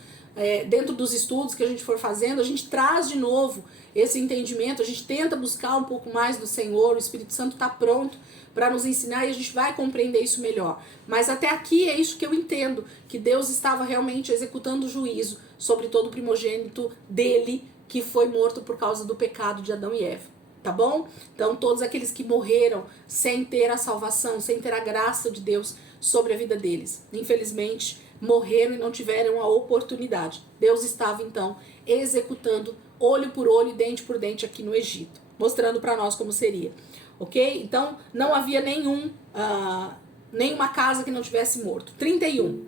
dentro dos estudos que a gente for fazendo, a gente traz de novo esse entendimento, a gente tenta buscar um pouco mais do Senhor, o Espírito Santo está pronto para nos ensinar e a gente vai compreender isso melhor. Mas até aqui é isso que eu entendo, que Deus estava realmente executando o juízo sobre todo o primogênito dele, que foi morto por causa do pecado de Adão e Eva. Tá bom? Então, todos aqueles que morreram sem ter a salvação, sem ter a graça de Deus sobre a vida deles, infelizmente, morreram e não tiveram a oportunidade. Deus estava, então, executando olho por olho, dente por dente aqui no Egito, mostrando para nós como seria. Ok? Então, não havia nenhuma casa que não tivesse morto. 31.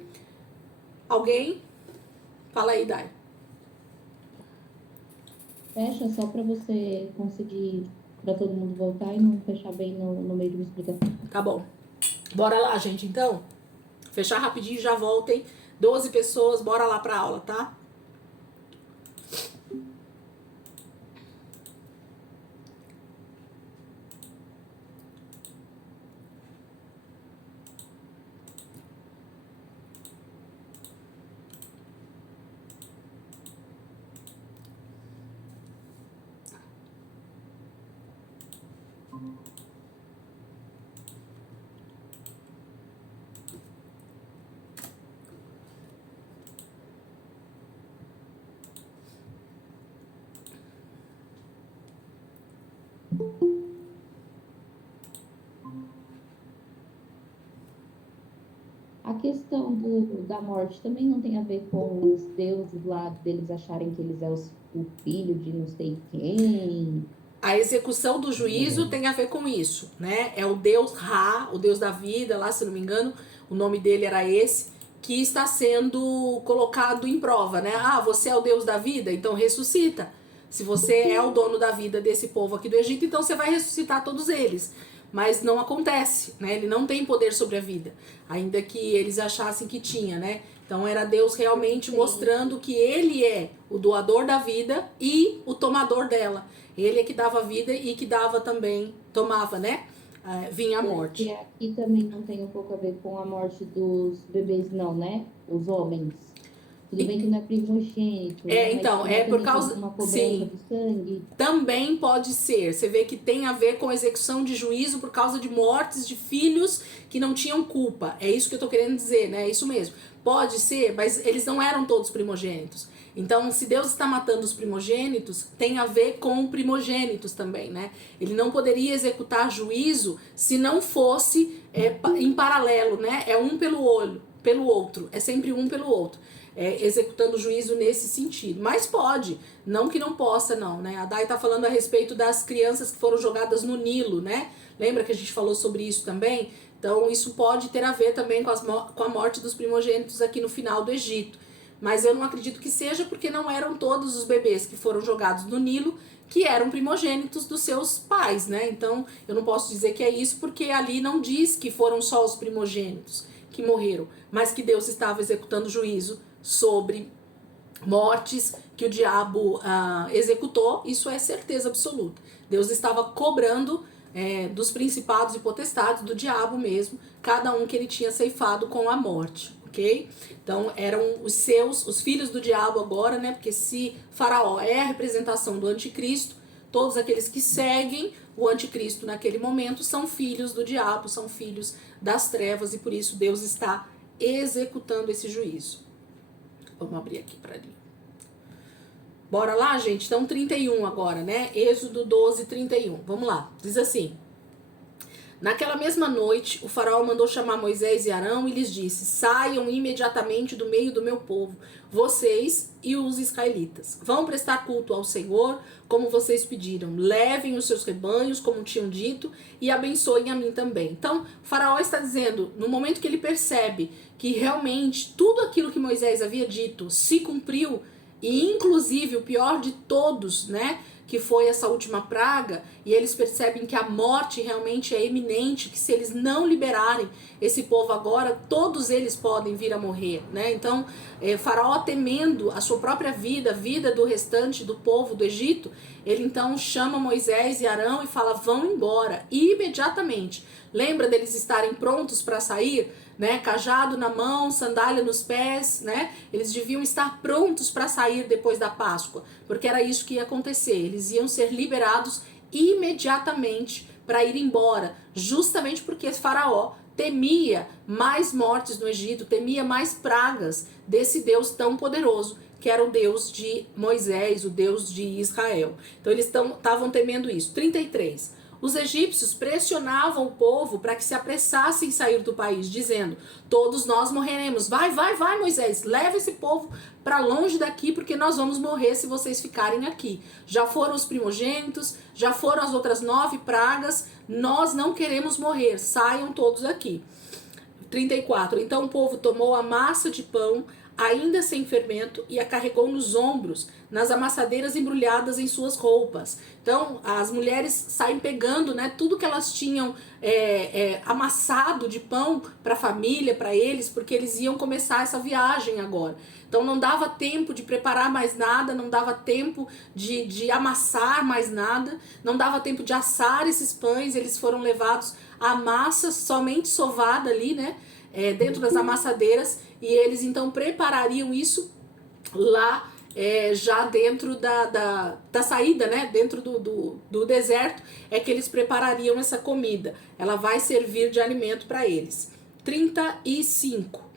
Alguém? Fala aí, Dai. Fecha só para você conseguir, para todo mundo voltar e não fechar bem no meio de uma explicação. Tá bom. Bora lá, gente, então. Fechar rapidinho, já voltem. 12 pessoas, bora lá pra aula, tá? A questão da morte também não tem a ver com os deuses lá, deles acharem que eles é o filho de não sei quem. A execução do juízo tem a ver com isso, né? É o Deus Ra, o Deus da vida, lá, se não me engano, o nome dele era esse, que está sendo colocado em prova, né? Ah, você é o Deus da vida? Então ressuscita. Se você é o dono da vida desse povo aqui do Egito, então você vai ressuscitar todos eles. Mas não acontece, né? Ele não tem poder sobre a vida, ainda que eles achassem que tinha, né? Então era Deus realmente mostrando que ele é o doador da vida e o tomador dela. Ele é que dava vida e que dava também, tomava, né? Vinha a morte. E aqui também não tem um pouco a ver com a morte dos bebês, não, né? Os homens. Tudo bem que não é primogênito. Então, por causa... Uma cobrança Sim. do sangue. Também pode ser. Você vê que tem a ver com execução de juízo por causa de mortes de filhos que não tinham culpa. É isso que eu tô querendo dizer, né? É isso mesmo. Pode ser, mas eles não eram todos primogênitos. Então, se Deus está matando os primogênitos, tem a ver com primogênitos também, né? Ele não poderia executar juízo se não fosse em paralelo, né? É um pelo outro. É sempre um pelo outro. Executando juízo nesse sentido. Mas pode, não que não possa, não, né? A Dai tá falando a respeito das crianças que foram jogadas no Nilo, né? Lembra que a gente falou sobre isso também? Então, isso pode ter a ver também com a morte dos primogênitos aqui no final do Egito. Mas eu não acredito que seja, porque não eram todos os bebês que foram jogados no Nilo que eram primogênitos dos seus pais, né? Então, eu não posso dizer que é isso, porque ali não diz que foram só os primogênitos que morreram, mas que Deus estava executando juízo sobre mortes que o diabo executou. Isso é certeza absoluta. Deus estava cobrando dos principados e potestades, do diabo mesmo, cada um que ele tinha ceifado com a morte, ok? Então eram os filhos do diabo agora, né? Porque se Faraó é a representação do anticristo, todos aqueles que seguem o anticristo naquele momento são filhos do diabo, são filhos das trevas, e por isso Deus está executando esse juízo. Vamos abrir aqui para ali. Bora lá, gente? Então, 31 agora, né? Êxodo 12, 31. Vamos lá. Diz assim: naquela mesma noite, o faraó mandou chamar Moisés e Arão e lhes disse: saiam imediatamente do meio do meu povo, vocês e os israelitas. Vão prestar culto ao Senhor, como vocês pediram. Levem os seus rebanhos, como tinham dito, e abençoem a mim também. Então, o faraó está dizendo, no momento que ele percebe que realmente tudo aquilo que Moisés havia dito se cumpriu, e inclusive o pior de todos, né, que foi essa última praga, e eles percebem que a morte realmente é iminente, que se eles não liberarem esse povo agora, todos eles podem vir a morrer, né? Então, Faraó, temendo a sua própria vida, a vida do restante do povo do Egito, ele então chama Moisés e Arão e fala: vão embora, imediatamente. Lembra deles estarem prontos para sair, né? Cajado na mão, sandália nos pés, né? Eles deviam estar prontos para sair depois da Páscoa, porque era isso que ia acontecer. Eles iam ser liberados imediatamente para ir embora, justamente porque Faraó temia mais mortes no Egito, temia mais pragas desse Deus tão poderoso, que era o Deus de Moisés, o Deus de Israel. Então eles estavam temendo isso. 33. Os egípcios pressionavam o povo para que se apressasse em sair do país, dizendo: todos nós morreremos. Vai, Moisés, leva esse povo para longe daqui, porque nós vamos morrer se vocês ficarem aqui. Já foram os primogênitos, já foram as outras 9 pragas, nós não queremos morrer, saiam todos aqui. 34. Então o povo tomou a massa de pão, ainda sem fermento, e a carregou nos ombros, nas amassadeiras embrulhadas em suas roupas. Então as mulheres saem pegando, né, tudo que elas tinham amassado de pão para a família, para eles, porque eles iam começar essa viagem agora. Então não dava tempo de preparar mais nada, não dava tempo de amassar mais nada, não dava tempo de assar esses pães. Eles foram levados à massa somente sovada ali, né, dentro das amassadeiras, e eles então preparariam isso lá já dentro da saída, né, dentro do deserto, é que eles preparariam essa comida. Ela vai servir de alimento para eles. 35.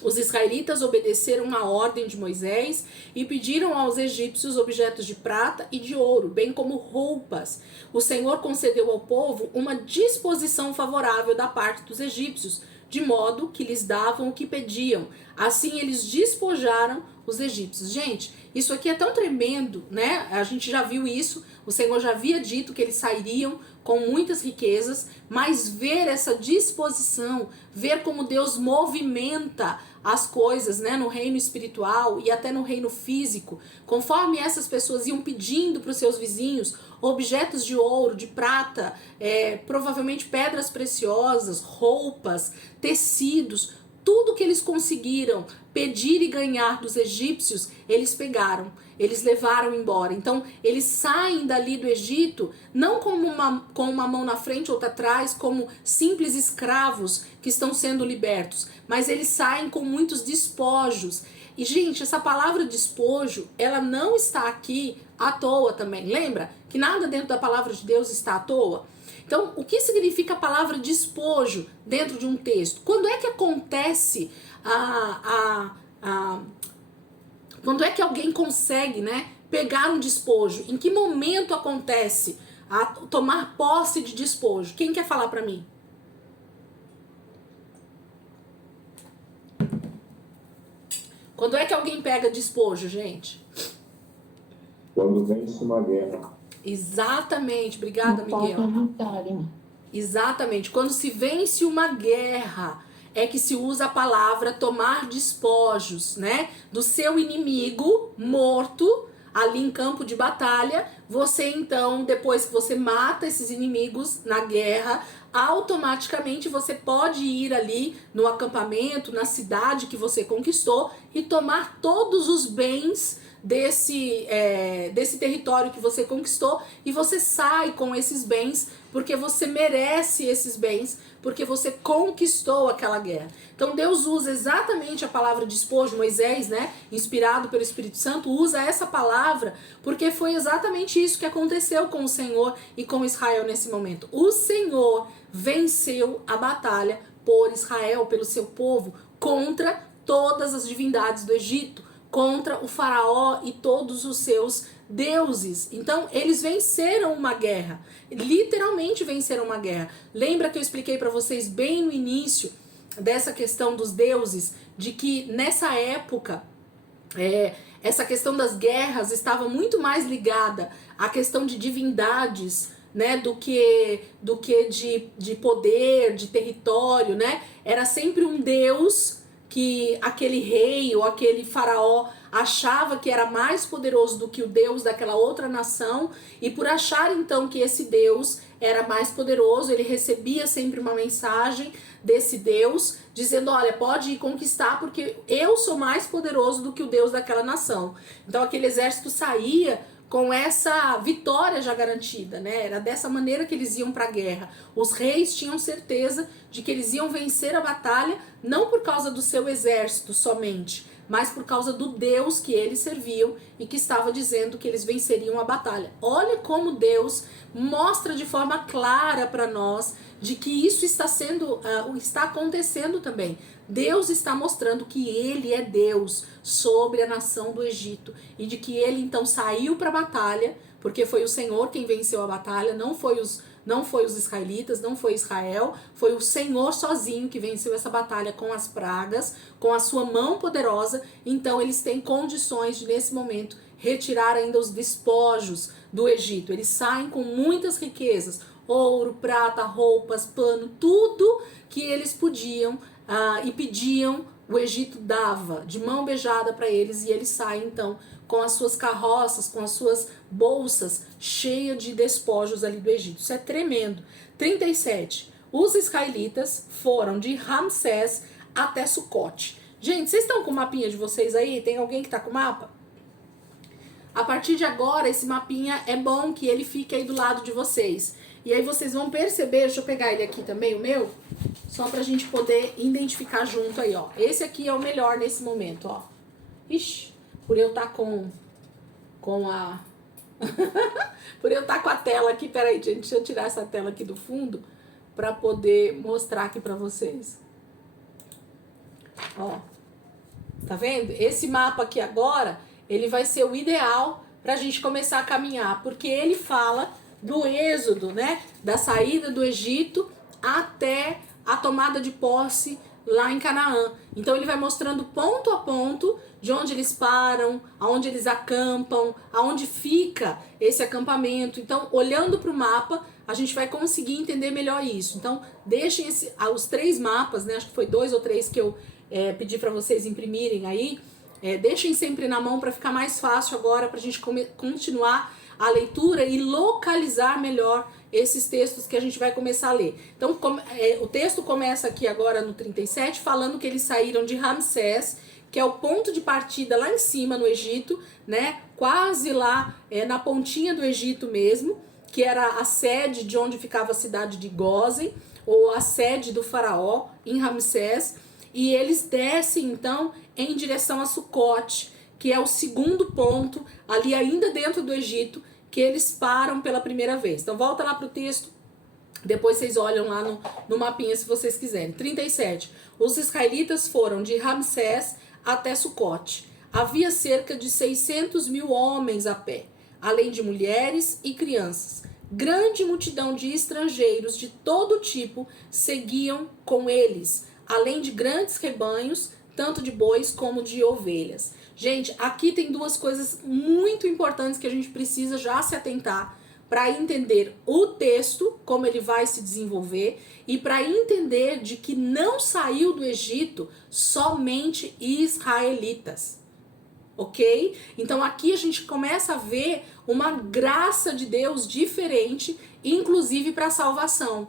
Os israelitas obedeceram à ordem de Moisés e pediram aos egípcios objetos de prata e de ouro, bem como roupas. O Senhor concedeu ao povo uma disposição favorável da parte dos egípcios, de modo que lhes davam o que pediam. Assim eles despojaram os egípcios. Gente, isso aqui é tão tremendo, né? A gente já viu isso, o Senhor já havia dito que eles sairiam com muitas riquezas, mas ver essa disposição, ver como Deus movimenta as coisas, né, no reino espiritual e até no reino físico, conforme essas pessoas iam pedindo para os seus vizinhos objetos de ouro, de prata, provavelmente pedras preciosas, roupas, tecidos, tudo que eles conseguiram pedir e ganhar dos egípcios, eles pegaram, eles levaram embora. Então, eles saem dali do Egito, não com uma mão na frente, outra atrás, como simples escravos que estão sendo libertos, mas eles saem com muitos despojos. E, gente, essa palavra despojo, ela não está aqui à toa também. Lembra que nada dentro da palavra de Deus está à toa? Então, o que significa a palavra despojo dentro de um texto? Quando é que acontece quando é que alguém consegue, né, pegar um despojo? Em que momento acontece a tomar posse de despojo? Quem quer falar para mim? Quando é que alguém pega despojo, gente? Quando vence uma guerra. Exatamente, obrigada, Miguel. Exatamente, quando se vence uma guerra, é que se usa a palavra tomar despojos, né? Do seu inimigo morto, ali em campo de batalha. Você então, depois que você mata esses inimigos na guerra, automaticamente você pode ir ali no acampamento, na cidade que você conquistou e tomar todos os bens desse território que você conquistou, e você sai com esses bens porque você merece esses bens, porque você conquistou aquela guerra. Então Deus usa exatamente a palavra despojo. Moisés, né, inspirado pelo Espírito Santo, usa essa palavra porque foi exatamente isso que aconteceu com o Senhor e com Israel nesse momento. O Senhor venceu a batalha por Israel, pelo seu povo, contra todas as divindades do Egito, contra o faraó e todos os seus deuses. Então eles venceram uma guerra, literalmente venceram uma guerra. Lembra que eu expliquei para vocês bem no início dessa questão dos deuses, de que nessa época essa questão das guerras estava muito mais ligada à questão de divindades, né, do que de poder, de território, né? Era sempre um deus que aquele rei ou aquele faraó achava que era mais poderoso do que o Deus daquela outra nação, e por achar então que esse Deus era mais poderoso, ele recebia sempre uma mensagem desse Deus, dizendo, olha, pode ir conquistar porque eu sou mais poderoso do que o Deus daquela nação. Então aquele exército saía com essa vitória já garantida, né? Era dessa maneira que eles iam para a guerra. Os reis tinham certeza de que eles iam vencer a batalha, não por causa do seu exército somente, mas por causa do Deus que eles serviam e que estava dizendo que eles venceriam a batalha. Olha como Deus mostra de forma clara para nós de que isso está acontecendo também. Deus está mostrando que ele é Deus sobre a nação do Egito e de que ele então saiu para a batalha, porque foi o Senhor quem venceu a batalha, não foi os israelitas, não foi Israel, foi o Senhor sozinho que venceu essa batalha com as pragas, com a sua mão poderosa. Então eles têm condições de nesse momento retirar ainda os despojos do Egito. Eles saem com muitas riquezas, ouro, prata, roupas, pano, tudo que eles podiam e pediam, o Egito dava de mão beijada para eles, e eles saem então com as suas carroças, com as suas bolsas cheias de despojos ali do Egito. Isso é tremendo. 37. Os israelitas foram de Ramsés até Sucote. Gente, vocês estão com o mapinha de vocês aí? Tem alguém que está com o mapa? A partir de agora, esse mapinha é bom que ele fique aí do lado de vocês. E aí vocês vão perceber, deixa eu pegar ele aqui também, o meu, só pra gente poder identificar junto aí, ó. Esse aqui é o melhor nesse momento, ó. Ixi, por eu estar com a... por eu estar com a tela aqui, peraí, gente, deixa eu tirar essa tela aqui do fundo pra poder mostrar aqui pra vocês. Ó, tá vendo? Esse mapa aqui agora, ele vai ser o ideal pra gente começar a caminhar, porque ele fala do êxodo, né, da saída do Egito até a tomada de posse lá em Canaã. Então ele vai mostrando ponto a ponto de onde eles param, aonde eles acampam, aonde fica esse acampamento. Então, olhando para o mapa, a gente vai conseguir entender melhor isso. Então, deixem os 3 mapas, né, acho que foi 2 ou 3 que eu pedi para vocês imprimirem aí, deixem sempre na mão para ficar mais fácil agora, para a gente continuar a leitura e localizar melhor esses textos que a gente vai começar a ler. Então, o texto começa aqui agora no 37, falando que eles saíram de Ramsés, que é o ponto de partida lá em cima no Egito, né? Quase lá na pontinha do Egito mesmo, que era a sede de onde ficava a cidade de Gósen, ou a sede do faraó em Ramsés, e eles descem então em direção a Sucote, que é o segundo ponto, ali ainda dentro do Egito, que eles param pela primeira vez. Então volta lá para o texto, depois vocês olham lá no mapinha se vocês quiserem. 37. Os israelitas foram de Ramsés até Sucote. Havia cerca de 600.000 homens a pé, além de mulheres e crianças. Grande multidão de estrangeiros de todo tipo seguiam com eles, além de grandes rebanhos, tanto de bois como de ovelhas. Gente, aqui tem 2 coisas muito importantes que a gente precisa já se atentar para entender o texto, como ele vai se desenvolver, e para entender de que não saiu do Egito somente israelitas, ok? Então aqui a gente começa a ver uma graça de Deus diferente, inclusive para a salvação.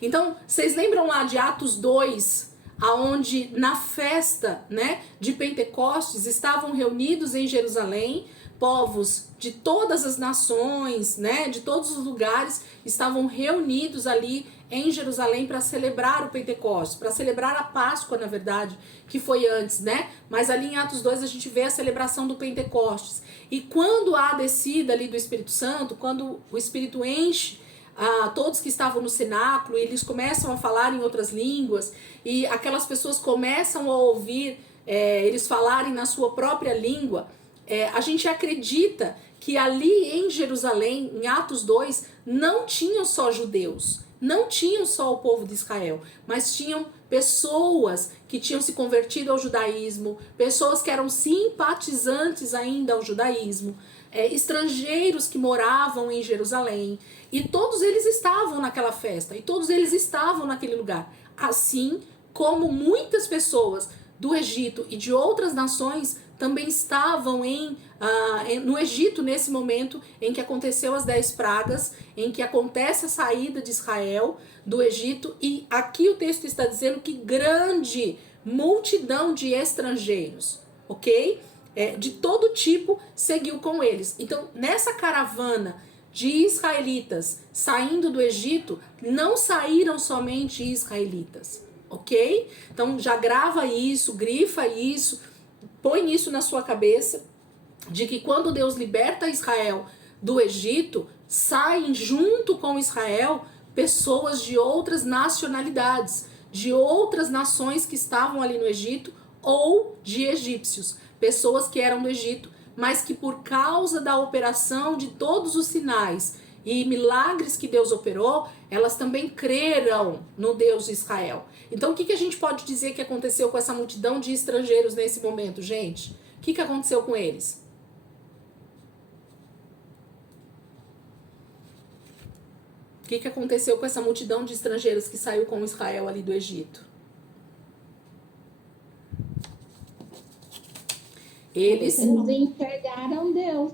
Então, vocês lembram lá de Atos 2, aonde na festa, né, de Pentecostes estavam reunidos em Jerusalém povos de todas as nações, né, de todos os lugares, estavam reunidos ali em Jerusalém para celebrar o Pentecostes, para celebrar a Páscoa, na verdade, que foi antes, né? Mas ali em Atos 2 a gente vê a celebração do Pentecostes. E quando há a descida ali do Espírito Santo, quando o Espírito enche todos que estavam no cenáculo, eles começam a falar em outras línguas, e aquelas pessoas começam a ouvir eles falarem na sua própria língua, a gente acredita que ali em Jerusalém, em Atos 2, não tinham só judeus, não tinham só o povo de Israel, mas tinham pessoas que tinham se convertido ao judaísmo, pessoas que eram simpatizantes ainda ao judaísmo, estrangeiros que moravam em Jerusalém, e todos eles estavam naquela festa, e todos eles estavam naquele lugar, assim como muitas pessoas do Egito e de outras nações também estavam no Egito nesse momento em que aconteceu as 10 pragas, em que acontece a saída de Israel do Egito, e aqui o texto está dizendo que grande multidão de estrangeiros, ok? De todo tipo seguiu com eles. Então, nessa caravana de israelitas saindo do Egito, não saíram somente israelitas, ok? Então, já grava isso, grifa isso, põe isso na sua cabeça, de que quando Deus liberta Israel do Egito, saem junto com Israel pessoas de outras nacionalidades, de outras nações que estavam ali no Egito, ou de egípcios, pessoas que eram do Egito, mas que por causa da operação de todos os sinais e milagres que Deus operou, elas também creram no Deus de Israel. Então, o que a gente pode dizer que aconteceu com essa multidão de estrangeiros nesse momento, gente? O que aconteceu com eles? O que aconteceu com essa multidão de estrangeiros que saiu com Israel ali do Egito? Eles enxergaram Deus.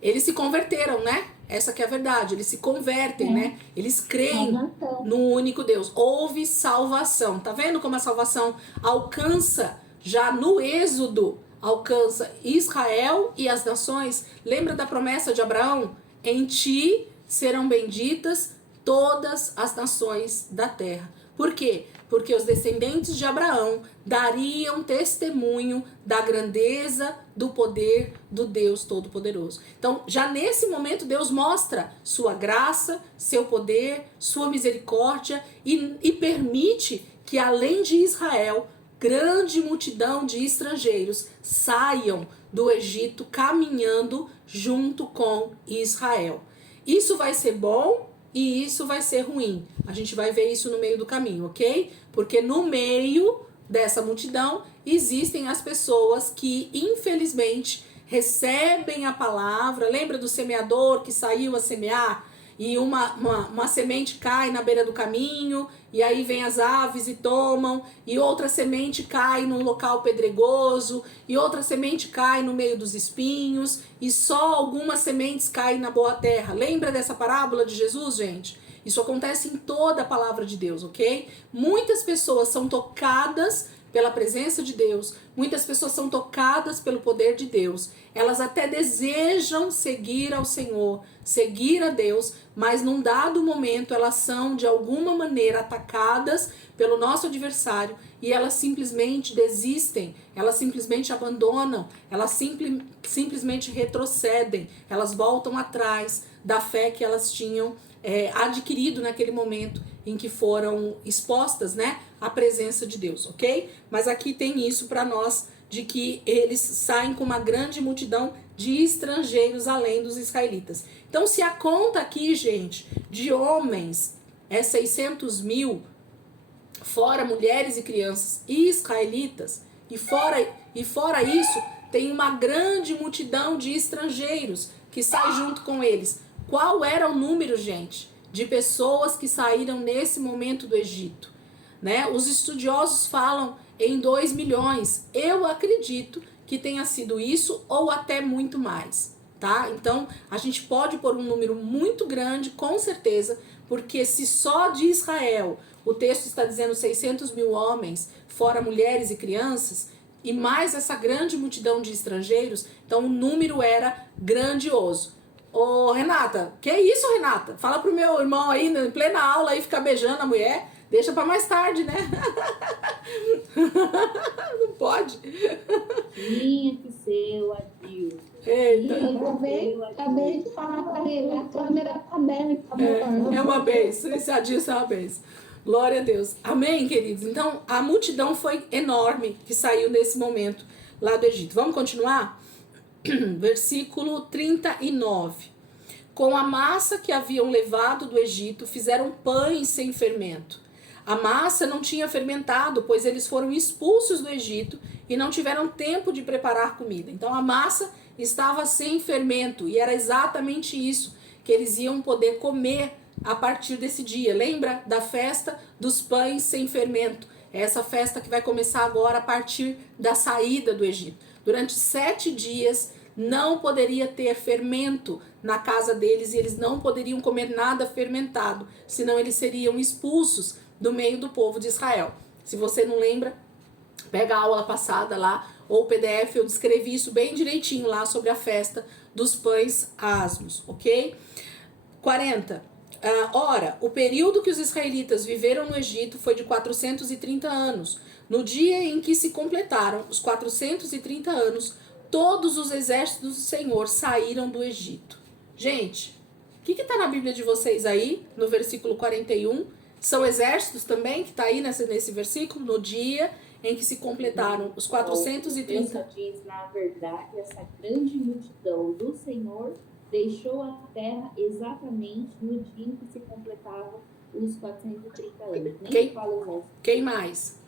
Eles se converteram, né? Essa que é a verdade. Eles se convertem, né? Eles creem no único Deus. Houve salvação. Tá vendo como a salvação alcança, já no Êxodo, alcança Israel e as nações? Lembra da promessa de Abraão? Em ti serão benditas todas as nações da terra. Por quê? Porque os descendentes de Abraão dariam testemunho da grandeza, do poder do Deus Todo-Poderoso. Então, já nesse momento, Deus mostra sua graça, seu poder, sua misericórdia e permite que, além de Israel, grande multidão de estrangeiros saiam do Egito caminhando junto com Israel. Isso vai ser bom e isso vai ser ruim. A gente vai ver isso no meio do caminho, ok? Porque no meio dessa multidão existem as pessoas que, infelizmente, recebem a palavra. Lembra do semeador que saiu a semear? E uma semente cai na beira do caminho, e aí vem as aves e tomam, e outra semente cai num local pedregoso, e outra semente cai no meio dos espinhos, e só algumas sementes caem na boa terra. Lembra dessa parábola de Jesus, gente? Isso acontece em toda a palavra de Deus, ok? Muitas pessoas são tocadas pela presença de Deus, muitas pessoas são tocadas pelo poder de Deus, elas até desejam seguir ao Senhor, seguir a Deus, mas num dado momento elas são de alguma maneira atacadas pelo nosso adversário e elas simplesmente desistem, elas simplesmente abandonam, elas simplesmente retrocedem, elas voltam atrás da fé que elas tinham adquirido naquele momento em que foram expostas, né, à presença de Deus, ok? Mas aqui tem isso para nós, de que eles saem com uma grande multidão de estrangeiros além dos israelitas. Então, se a conta aqui, gente, de homens é 600 mil, fora mulheres e crianças e israelitas, e fora isso, tem uma grande multidão de estrangeiros que sai junto com eles. Qual era o número, gente, de pessoas que saíram nesse momento do Egito? Né? Os estudiosos falam em 2 milhões. Eu acredito que tenha sido isso ou até muito mais, tá? Então, a gente pode pôr um número muito grande, com certeza, porque se só de Israel o texto está dizendo 600 mil homens, fora mulheres e crianças, e mais essa grande multidão de estrangeiros, então o número era grandioso. Ô, Renata, que isso, Renata? Fala pro meu irmão aí, em plena aula, aí ficar beijando a mulher. Deixa pra mais tarde, né? Não pode. Tinha que ser o Adil. Eita. Acabei de falar pra ele, a câmera tá aberta. É uma bênção, esse Adil é uma bênção. Glória a Deus. Amém, queridos? Então, a multidão foi enorme que saiu nesse momento lá do Egito. Vamos continuar? Versículo 39. Com a massa que haviam levado do Egito, fizeram pães sem fermento. A massa não tinha fermentado, pois eles foram expulsos do Egito e não tiveram tempo de preparar comida. Então a massa estava sem fermento e era exatamente isso que eles iam poder comer a partir desse dia. Lembra da festa dos pães sem fermento? É essa festa que vai começar agora a partir da saída do Egito. Durante 7 dias não poderia ter fermento na casa deles e eles não poderiam comer nada fermentado, senão eles seriam expulsos do meio do povo de Israel. Se você não lembra, pega a aula passada lá, ou o PDF, eu descrevi isso bem direitinho lá sobre a festa dos pães asmos, ok? 40. Ora, o período que os israelitas viveram no Egito foi de 430 anos. No dia em que se completaram os 430 anos, todos os exércitos do Senhor saíram do Egito. Gente, o que está na Bíblia de vocês aí, no versículo 41? São exércitos também que está aí nesse versículo? No dia em que se completaram os 430. Deus diz, na verdade, essa grande multidão do Senhor deixou a terra exatamente no dia em que se completavam os 430 anos. Nem fala o resto. Quem mais?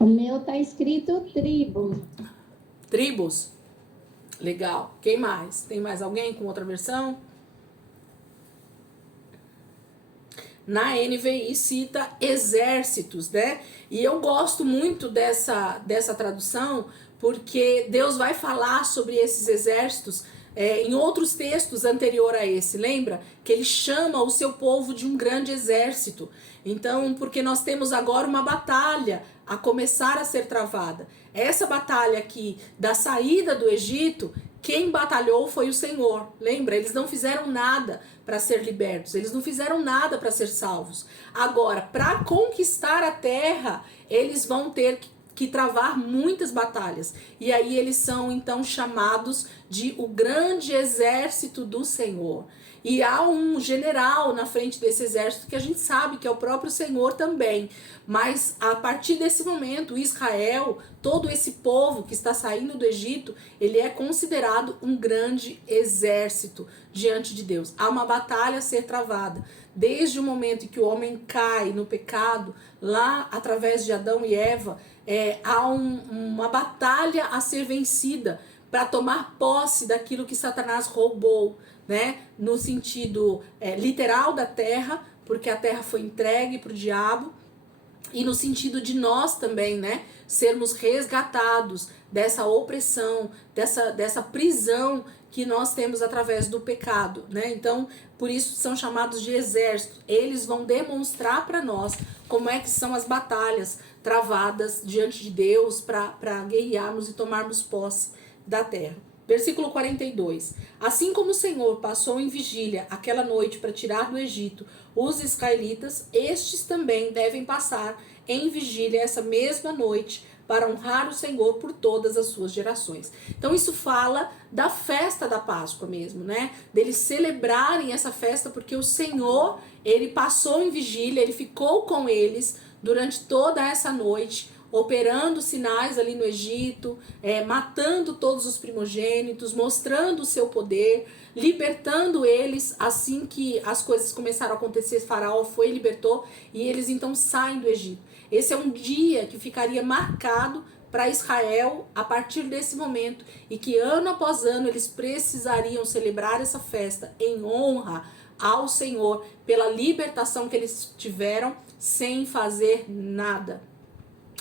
O meu tá escrito tribo. Tribos. Legal. Quem mais? Tem mais alguém com outra versão? Na NVI cita exércitos, né? E eu gosto muito dessa tradução, porque Deus vai falar sobre esses exércitos em outros textos anterior a esse, lembra? Que ele chama o seu povo de um grande exército. Então, porque nós temos agora uma batalha a começar a ser travada. Essa batalha aqui da saída do Egito, quem batalhou foi o Senhor. Lembra? Eles não fizeram nada para ser libertos. Eles não fizeram nada para ser salvos. Agora, para conquistar a terra, eles vão ter que travar muitas batalhas. E aí eles são então chamados de o grande exército do Senhor. E há um general na frente desse exército que a gente sabe que é o próprio Senhor também. Mas a partir desse momento, Israel, todo esse povo que está saindo do Egito, ele é considerado um grande exército diante de Deus. Há uma batalha a ser travada. Desde o momento em que o homem cai no pecado, lá através de Adão e Eva, há uma batalha a ser vencida para tomar posse daquilo que Satanás roubou, né? No sentido literal da terra, porque a terra foi entregue para o diabo, e no sentido de nós também, né? Sermos resgatados dessa opressão, dessa prisão que nós temos através do pecado, né? Então, por isso são chamados de exército. Eles vão demonstrar para nós como é que são as batalhas travadas diante de Deus para guerrearmos e tomarmos posse da terra. Versículo 42. Assim como o Senhor passou em vigília aquela noite para tirar do Egito os israelitas, estes também devem passar em vigília essa mesma noite para honrar o Senhor por todas as suas gerações. Então isso fala da festa da Páscoa mesmo, né? Deles celebrarem essa festa porque o Senhor, ele passou em vigília, ele ficou com eles durante toda essa noite, operando sinais ali no Egito, matando todos os primogênitos, mostrando o seu poder, libertando eles assim que as coisas começaram a acontecer. Faraó foi e libertou, e eles então saem do Egito. Esse é um dia que ficaria marcado para Israel a partir desse momento, e que ano após ano eles precisariam celebrar essa festa em honra ao Senhor pela libertação que eles tiveram sem fazer nada.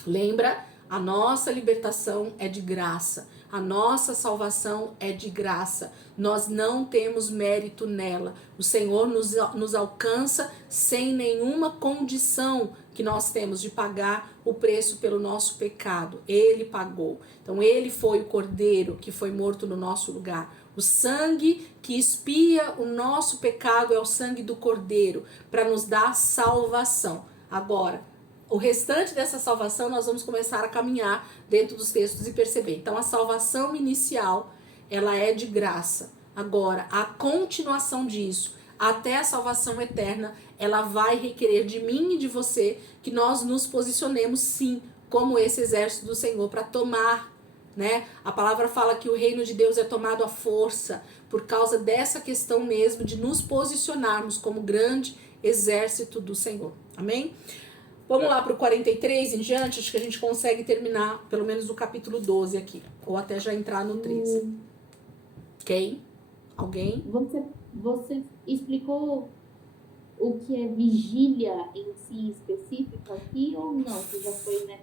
Lembra? A nossa libertação é de graça. A nossa salvação é de graça. Nós não temos mérito nela. O Senhor nos alcança sem nenhuma condição que nós temos de pagar o preço pelo nosso pecado. Ele pagou. Então ele foi o cordeiro que foi morto no nosso lugar. O sangue que expia o nosso pecado é o sangue do cordeiro para nos dar salvação. Agora, o restante dessa salvação nós vamos começar a caminhar dentro dos textos e perceber. Então a salvação inicial, ela é de graça. Agora, a continuação disso, até a salvação eterna, ela vai requerer de mim e de você que nós nos posicionemos sim, como esse exército do Senhor, para tomar, né? A palavra fala que o reino de Deus é tomado à força, por causa dessa questão mesmo de nos posicionarmos como grande exército do Senhor. Amém? Vamos lá para o 43 em diante, acho que a gente consegue terminar pelo menos o capítulo 12 aqui, ou até já entrar no 13. Quem? Alguém? Você explicou o que é vigília em si específico aqui ou não? Que já foi, né?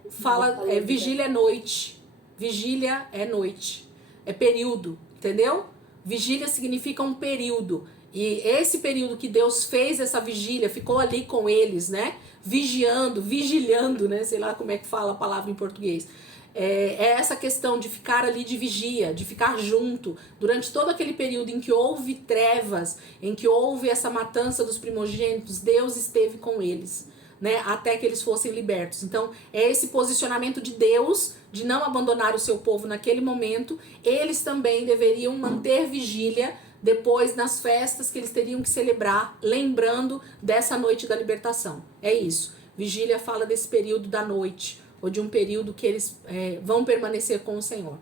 Vigília é noite. Vigília é noite. É período, entendeu? Vigília significa um período. E esse período que Deus fez essa vigília, ficou ali com eles, né? Vigilhando, né? Sei lá como é que fala a palavra em português. É essa questão de ficar ali de vigia, de ficar junto, durante todo aquele período em que houve trevas, em que houve essa matança dos primogênitos, Deus esteve com eles, né, até que eles fossem libertos. Então, é esse posicionamento de Deus, de não abandonar o seu povo naquele momento. Eles também deveriam manter vigília depois nas festas que eles teriam que celebrar, lembrando dessa noite da libertação. É isso. Vigília fala desse período da noite, ou de um período que eles vão permanecer com o Senhor,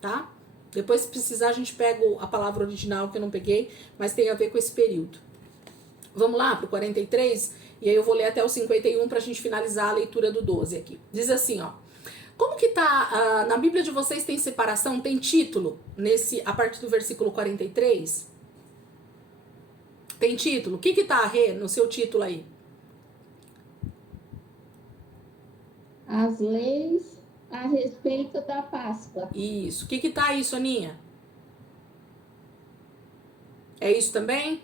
tá? Depois, se precisar, a gente pega a palavra original que eu não peguei, mas tem a ver com esse período. Vamos lá pro 43, e aí eu vou ler até o 51 pra gente finalizar a leitura do 12 aqui. Diz assim, ó. Como que tá, na Bíblia de vocês tem separação, tem título, a partir do versículo 43? Tem título? O que tá, Rê, no seu título aí? As leis a respeito da Páscoa. Isso. O que tá aí, Soninha? É isso também?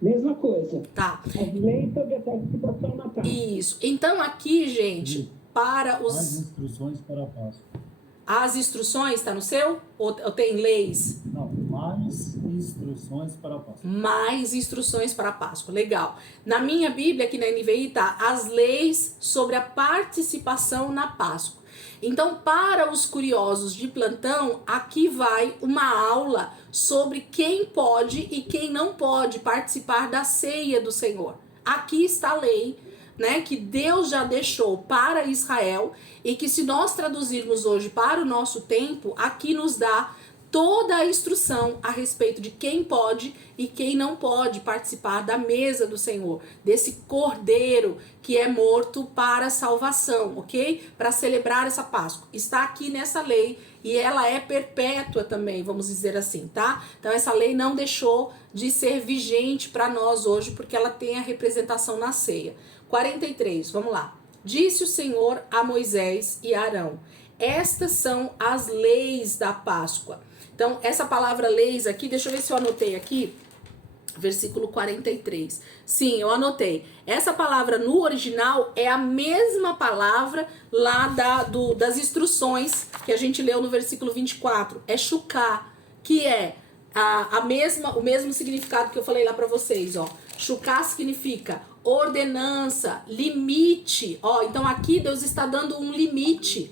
Mesma coisa. Tá. As leis sobre a participação na Páscoa. Isso. Então aqui, gente, para os... As instruções para a Páscoa. As instruções, tá no seu? Ou tem leis? Não, mais instruções para a Páscoa. Mais instruções para a Páscoa. Legal. Na minha Bíblia, aqui na NVI, tá as leis sobre a participação na Páscoa. Então, para os curiosos de plantão, aqui vai uma aula sobre quem pode e quem não pode participar da ceia do Senhor. Aqui está a lei, né, que Deus já deixou para Israel e que, se nós traduzirmos hoje para o nosso tempo, aqui nos dá toda a instrução a respeito de quem pode e quem não pode participar da mesa do Senhor, desse cordeiro que é morto para a salvação, ok? Para celebrar essa Páscoa. Está aqui nessa lei e ela é perpétua também, vamos dizer assim, tá? Então essa lei não deixou de ser vigente para nós hoje, porque ela tem a representação na ceia. 43, vamos lá. Disse o Senhor a Moisés e a Arão: estas são as leis da Páscoa. Então, essa palavra leis aqui, deixa eu ver se eu anotei aqui, versículo 43. Sim, eu anotei. Essa palavra no original é a mesma palavra lá das instruções que a gente leu no versículo 24. É chuká, que é o mesmo significado que eu falei lá para vocês, ó. Chuká significa ordenança, limite, ó. Então aqui Deus está dando um limite,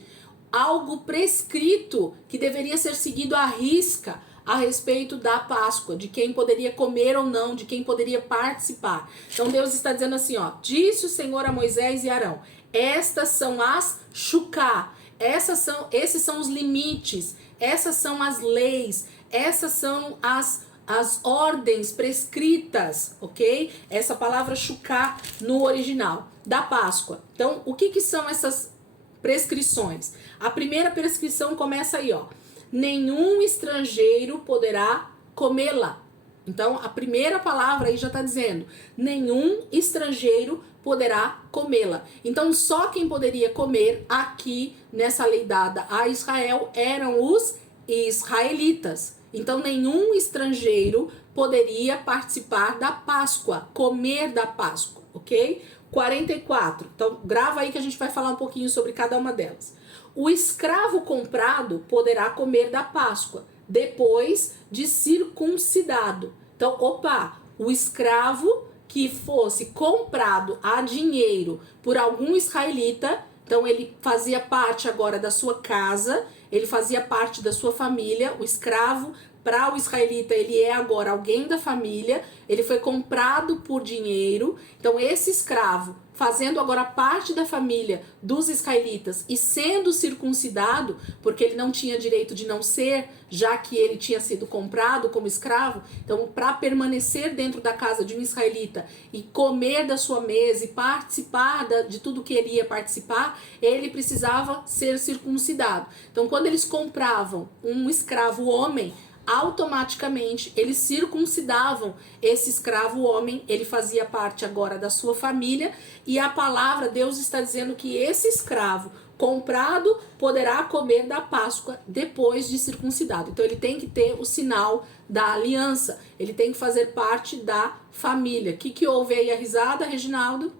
algo prescrito que deveria ser seguido à risca a respeito da Páscoa, de quem poderia comer ou não, de quem poderia participar. Então Deus está dizendo assim, ó: disse o Senhor a Moisés e Arão, estas são as chuká, esses são os limites, essas são as leis, essas são as ordens prescritas, ok? Essa palavra chuká no original da Páscoa. Então, o que são essas prescrições? A primeira prescrição começa aí, ó: nenhum estrangeiro poderá comê-la. Então, a primeira palavra aí já está dizendo: nenhum estrangeiro poderá comê-la. Então, só quem poderia comer aqui nessa lei dada a Israel eram os israelitas. Então, nenhum estrangeiro poderia participar da Páscoa, comer da Páscoa, ok? 44. Então, grava aí que a gente vai falar um pouquinho sobre cada uma delas. O escravo comprado poderá comer da Páscoa, depois de circuncidado. Então, o escravo que fosse comprado a dinheiro por algum israelita, então ele fazia parte agora da sua casa, ele fazia parte da sua família. O escravo, para o israelita, ele é agora alguém da família, ele foi comprado por dinheiro. Então esse escravo, fazendo agora parte da família dos israelitas e sendo circuncidado, porque ele não tinha direito de não ser, já que ele tinha sido comprado como escravo, então para permanecer dentro da casa de um israelita e comer da sua mesa e participar de tudo que ele ia participar, ele precisava ser circuncidado. Então quando eles compravam um escravo homem, automaticamente eles circuncidavam esse escravo homem, ele fazia parte agora da sua família, e a palavra, Deus está dizendo que esse escravo comprado poderá comer da Páscoa depois de circuncidado. Então ele tem que ter o sinal da aliança, ele tem que fazer parte da família. O que houve aí a risada, Reginaldo?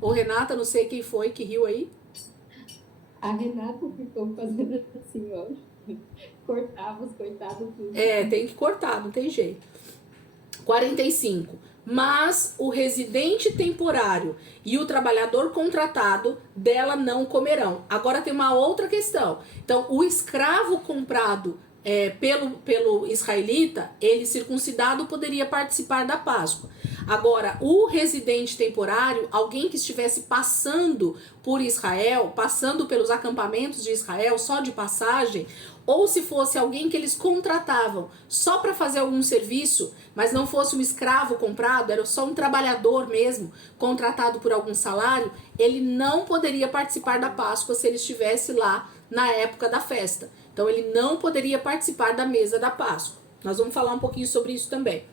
Ou Renata, não sei quem foi que riu aí. A Renata ficou fazendo assim, ó. Cortava os coitados tudo. Tem que cortar, não tem jeito. 45. Mas o residente temporário e o trabalhador contratado dela não comerão. Agora tem uma outra questão. Então, o escravo comprado pelo israelita, ele circuncidado poderia participar da Páscoa. Agora, o residente temporário, alguém que estivesse passando por Israel, passando pelos acampamentos de Israel, só de passagem, ou se fosse alguém que eles contratavam só para fazer algum serviço, mas não fosse um escravo comprado, era só um trabalhador mesmo, contratado por algum salário, ele não poderia participar da Páscoa se ele estivesse lá na época da festa. Então ele não poderia participar da mesa da Páscoa. Nós vamos falar um pouquinho sobre isso também.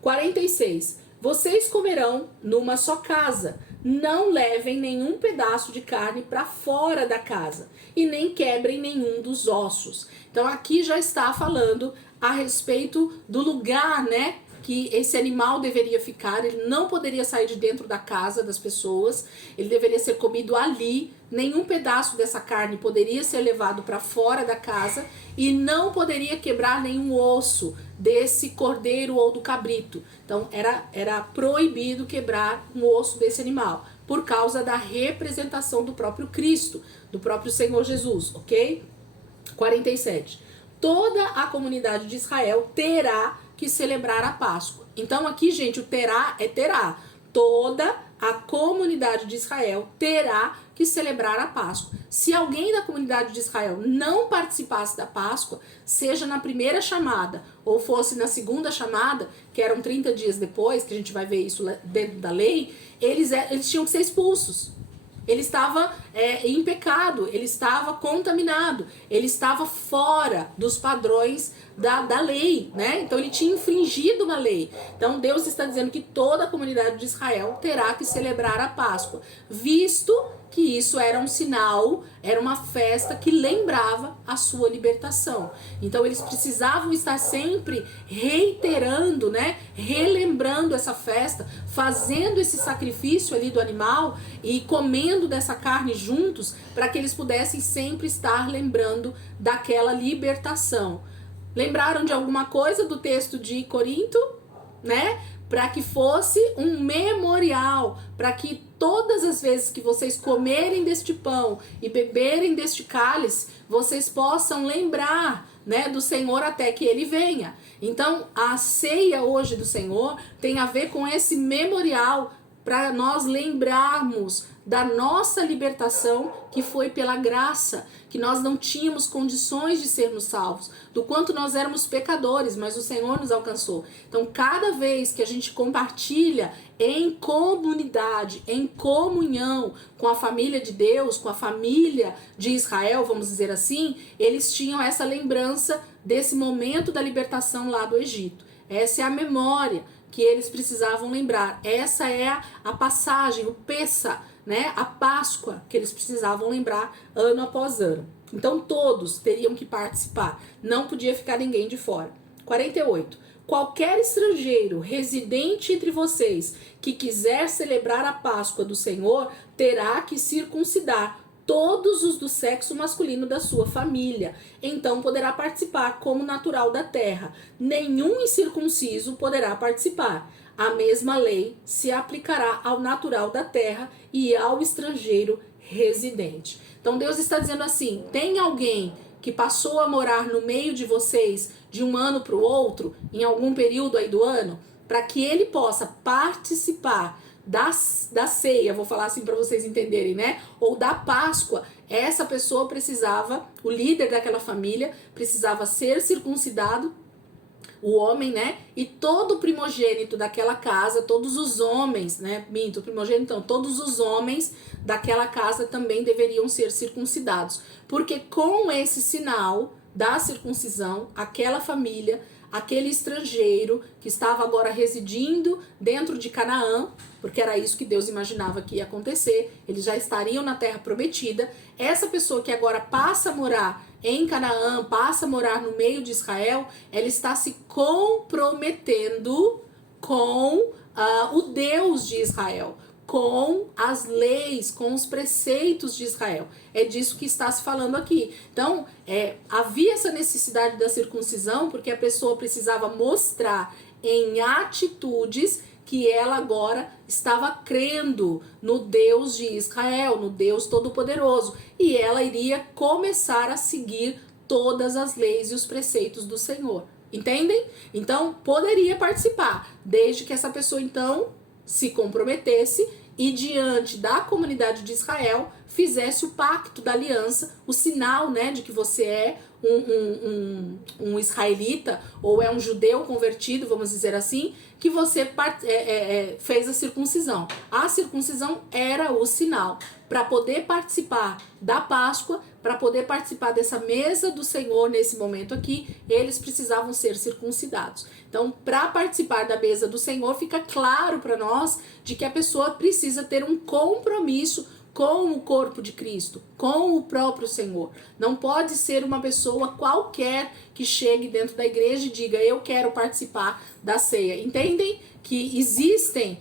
46. Vocês comerão numa só casa. Não levem nenhum pedaço de carne para fora da casa e nem quebrem nenhum dos ossos. Então aqui já está falando a respeito do lugar, né, que esse animal deveria ficar. Ele não poderia sair de dentro da casa das pessoas, ele deveria ser comido ali. Nenhum pedaço dessa carne poderia ser levado para fora da casa e não poderia quebrar nenhum osso desse cordeiro ou do cabrito. Então era proibido quebrar um osso desse animal por causa da representação do próprio Cristo, do próprio Senhor Jesus, ok? 47. Toda a comunidade de Israel terá que celebrar a Páscoa. Então aqui, gente, o terá é terá. Toda a comunidade de Israel terá que celebrar a Páscoa. Se alguém da comunidade de Israel não participasse da Páscoa, seja na primeira chamada ou fosse na segunda chamada, que eram 30 dias depois, que a gente vai ver isso dentro da lei, eles tinham que ser expulsos. Ele estava em pecado, ele estava contaminado, ele estava fora dos padrões da lei, né? Então ele tinha infringido uma lei. Então Deus está dizendo que toda a comunidade de Israel terá que celebrar a Páscoa, visto que isso era um sinal, era uma festa que lembrava a sua libertação. Então eles precisavam estar sempre reiterando, né, relembrando essa festa, fazendo esse sacrifício ali do animal e comendo dessa carne juntos, para que eles pudessem sempre estar lembrando daquela libertação. Lembraram de alguma coisa do texto de Corinto, né? Para que fosse um memorial, para que todas as vezes que vocês comerem deste pão e beberem deste cálice, vocês possam lembrar, né, do Senhor até que ele venha. Então, a ceia hoje do Senhor tem a ver com esse memorial, para nós lembrarmos da nossa libertação, que foi pela graça, que nós não tínhamos condições de sermos salvos, do quanto nós éramos pecadores, mas o Senhor nos alcançou. Então, cada vez que a gente compartilha em comunidade, em comunhão com a família de Deus, com a família de Israel, vamos dizer assim, eles tinham essa lembrança desse momento da libertação lá do Egito. Essa é a memória que eles precisavam lembrar. Essa é a passagem, o Pessa, né? A Páscoa que eles precisavam lembrar ano após ano. Então todos teriam que participar, não podia ficar ninguém de fora. 48. Qualquer estrangeiro residente entre vocês que quiser celebrar a Páscoa do Senhor terá que circuncidar todos os do sexo masculino da sua família. Então poderá participar como natural da terra. Nenhum incircunciso poderá participar. A mesma lei se aplicará ao natural da terra e ao estrangeiro residente. Então Deus está dizendo assim: tem alguém que passou a morar no meio de vocês de um ano para o outro, em algum período aí do ano, para que ele possa participar da ceia, vou falar assim para vocês entenderem, né? Ou da Páscoa, essa pessoa precisava, o líder daquela família, precisava ser circuncidado, o homem, né? E todo primogênito daquela casa, todos os homens, né? Minto, primogênito não, todos os homens daquela casa também deveriam ser circuncidados. Porque com esse sinal da circuncisão, aquela família, aquele estrangeiro que estava agora residindo dentro de Canaã, porque era isso que Deus imaginava que ia acontecer, eles já estariam na terra prometida. Essa pessoa que agora passa a morar em Canaã, passa a morar no meio de Israel, ela está se comprometendo com o Deus de Israel, com as leis, com os preceitos de Israel. É disso que está se falando aqui. Então, havia essa necessidade da circuncisão, porque a pessoa precisava mostrar em atitudes que ela agora estava crendo no Deus de Israel, no Deus Todo-Poderoso, e ela iria começar a seguir todas as leis e os preceitos do Senhor. Entendem? Então, poderia participar, desde que essa pessoa, então, se comprometesse e diante da comunidade de Israel fizesse o pacto da aliança, o sinal, né, de que você é um israelita ou é um judeu convertido, vamos dizer assim, que você fez a circuncisão. A circuncisão era o sinal para poder participar da Páscoa, para poder participar dessa mesa do Senhor nesse momento aqui, eles precisavam ser circuncidados. Então, para participar da mesa do Senhor, fica claro para nós de que a pessoa precisa ter um compromisso com o corpo de Cristo, com o próprio Senhor. Não pode ser uma pessoa qualquer que chegue dentro da igreja e diga, eu quero participar da ceia. Entendem que existem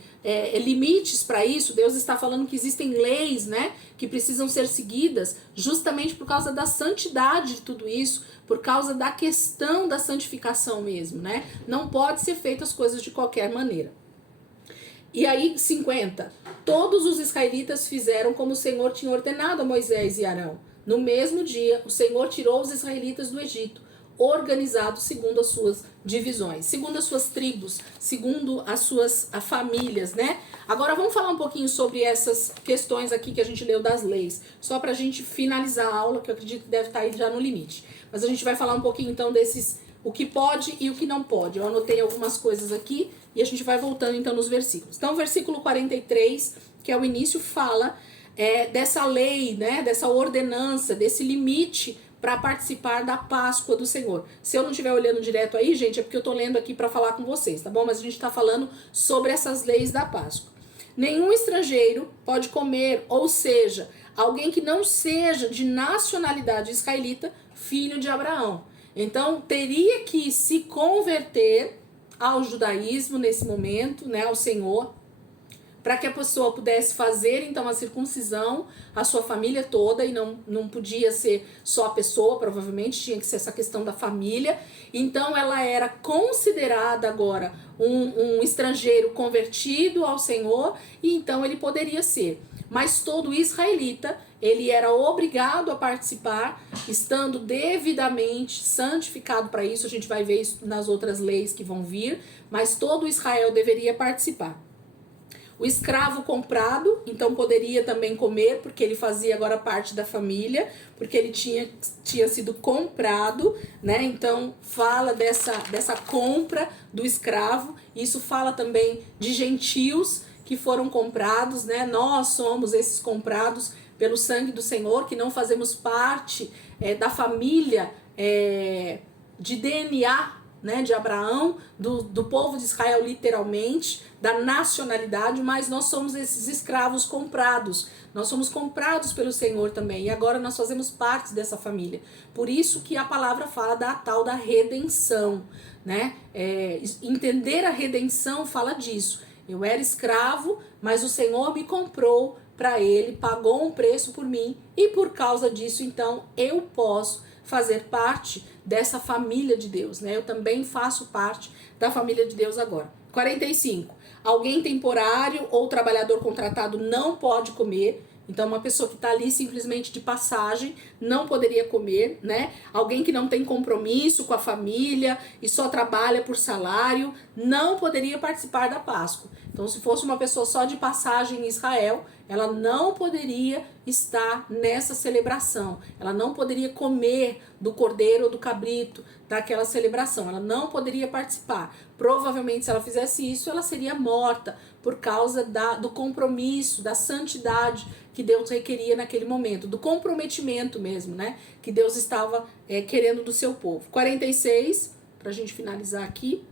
limites para isso? Deus está falando que existem leis, né, que precisam ser seguidas justamente por causa da santidade de tudo isso, por causa da questão da santificação mesmo, né? Não pode ser feito as coisas de qualquer maneira. E aí, 50. Todos os israelitas fizeram como o Senhor tinha ordenado a Moisés e Arão. No mesmo dia, o Senhor tirou os israelitas do Egito, organizados segundo as suas divisões, segundo as suas tribos, segundo as suas famílias, né? Agora vamos falar um pouquinho sobre essas questões aqui que a gente leu das leis, só pra gente finalizar a aula, que eu acredito que deve estar aí já no limite. Mas a gente vai falar um pouquinho então desses, o que pode e o que não pode. Eu anotei algumas coisas aqui e a gente vai voltando então nos versículos. Então o versículo 43, que é o início, fala dessa lei, né, dessa ordenança, desse limite para participar da Páscoa do Senhor. Se eu não estiver olhando direto aí, gente, é porque eu tô lendo aqui para falar com vocês, tá bom? Mas a gente tá falando sobre essas leis da Páscoa. Nenhum estrangeiro pode comer, ou seja, alguém que não seja de nacionalidade israelita, filho de Abraão. Então, teria que se converter ao judaísmo nesse momento, né, ao Senhor, para que a pessoa pudesse fazer então a circuncisão, a sua família toda, e não podia ser só a pessoa, provavelmente tinha que ser essa questão da família. Então ela era considerada agora um estrangeiro convertido ao Senhor, e então ele poderia ser. Mas todo israelita, ele era obrigado a participar, estando devidamente santificado para isso. A gente vai ver isso nas outras leis que vão vir, mas todo Israel deveria participar. O escravo comprado, então poderia também comer, porque ele fazia agora parte da família, porque ele tinha sido comprado, né? Então fala dessa compra do escravo. Isso fala também de gentios que foram comprados, né? Nós somos esses comprados pelo sangue do Senhor, que não fazemos parte da família de DNA, né, de Abraão, do povo de Israel literalmente, da nacionalidade, mas nós somos esses escravos comprados. Nós somos comprados pelo Senhor também, e agora nós fazemos parte dessa família. Por isso que a palavra fala da tal da redenção, né? Entender a redenção fala disso. Eu era escravo, mas o Senhor me comprou para Ele, pagou um preço por mim, e por causa disso, então, eu posso fazer parte dessa família de Deus, né? Eu também faço parte da família de Deus agora. 45. Alguém temporário ou trabalhador contratado não pode comer. Então, uma pessoa que está ali simplesmente de passagem não poderia comer, né? Alguém que não tem compromisso com a família e só trabalha por salário não poderia participar da Páscoa. Então, se fosse uma pessoa só de passagem em Israel, ela não poderia estar nessa celebração. Ela não poderia comer do cordeiro ou do cabrito daquela celebração. Ela não poderia participar. Provavelmente, se ela fizesse isso, ela seria morta por causa do compromisso, da santidade que Deus requeria naquele momento, do comprometimento mesmo, né? Que Deus estava querendo do seu povo. 46, pra gente finalizar aqui.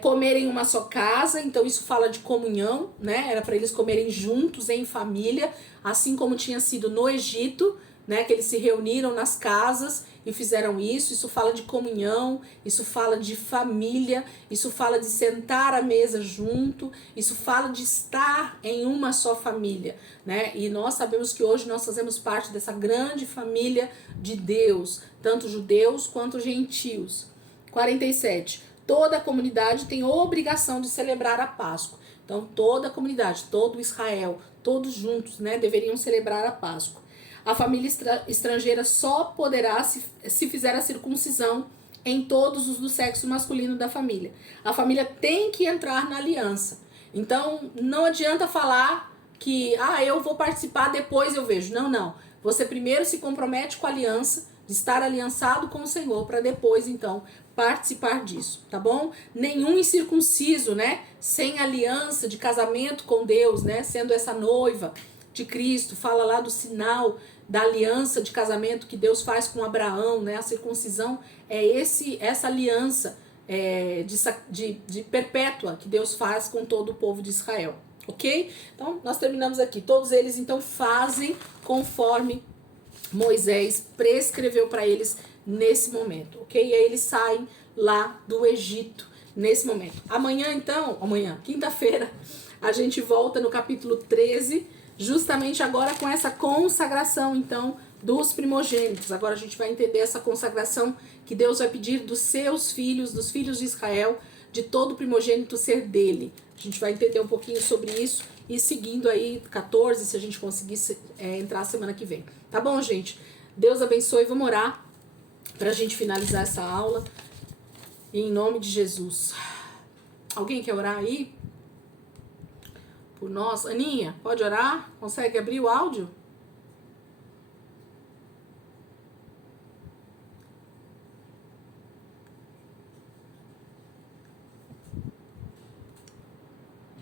Comerem uma só casa, então isso fala de comunhão, né? Era para eles comerem juntos em família, assim como tinha sido no Egito, né? Que eles se reuniram nas casas e fizeram isso. Isso fala de comunhão, isso fala de família, isso fala de sentar à mesa junto, isso fala de estar em uma só família, né? E nós sabemos que hoje nós fazemos parte dessa grande família de Deus, tanto judeus quanto gentios. 47. Toda a comunidade tem obrigação de celebrar a Páscoa. Então, toda a comunidade, todo Israel, todos juntos, né, deveriam celebrar a Páscoa. A família estrangeira só poderá se fizer a circuncisão em todos os do sexo masculino da família. A família tem que entrar na aliança. Então, não adianta falar que, eu vou participar, depois eu vejo. Não, não. Você primeiro se compromete com a aliança, de estar aliançado com o Senhor, para depois, então, participar disso, tá bom? Nenhum incircunciso, né, sem aliança de casamento com Deus, né, sendo essa noiva de Cristo, fala lá do sinal da aliança de casamento que Deus faz com Abraão, né, a circuncisão é essa aliança de perpétua que Deus faz com todo o povo de Israel, ok? Então, nós terminamos aqui, todos eles, então, fazem conforme Moisés prescreveu para eles nesse momento, ok? E aí eles saem lá do Egito nesse momento. Amanhã, quinta-feira, a gente volta no capítulo 13, justamente agora com essa consagração, então, dos primogênitos. Agora a gente vai entender essa consagração que Deus vai pedir dos seus filhos, dos filhos de Israel, de todo primogênito ser dele. A gente vai entender um pouquinho sobre isso e seguindo aí 14, se a gente conseguir entrar semana que vem. Tá bom, gente? Deus abençoe. Vamos orar pra gente finalizar essa aula. Em nome de Jesus. Alguém quer orar aí? Por nós? Aninha, pode orar? Consegue abrir o áudio?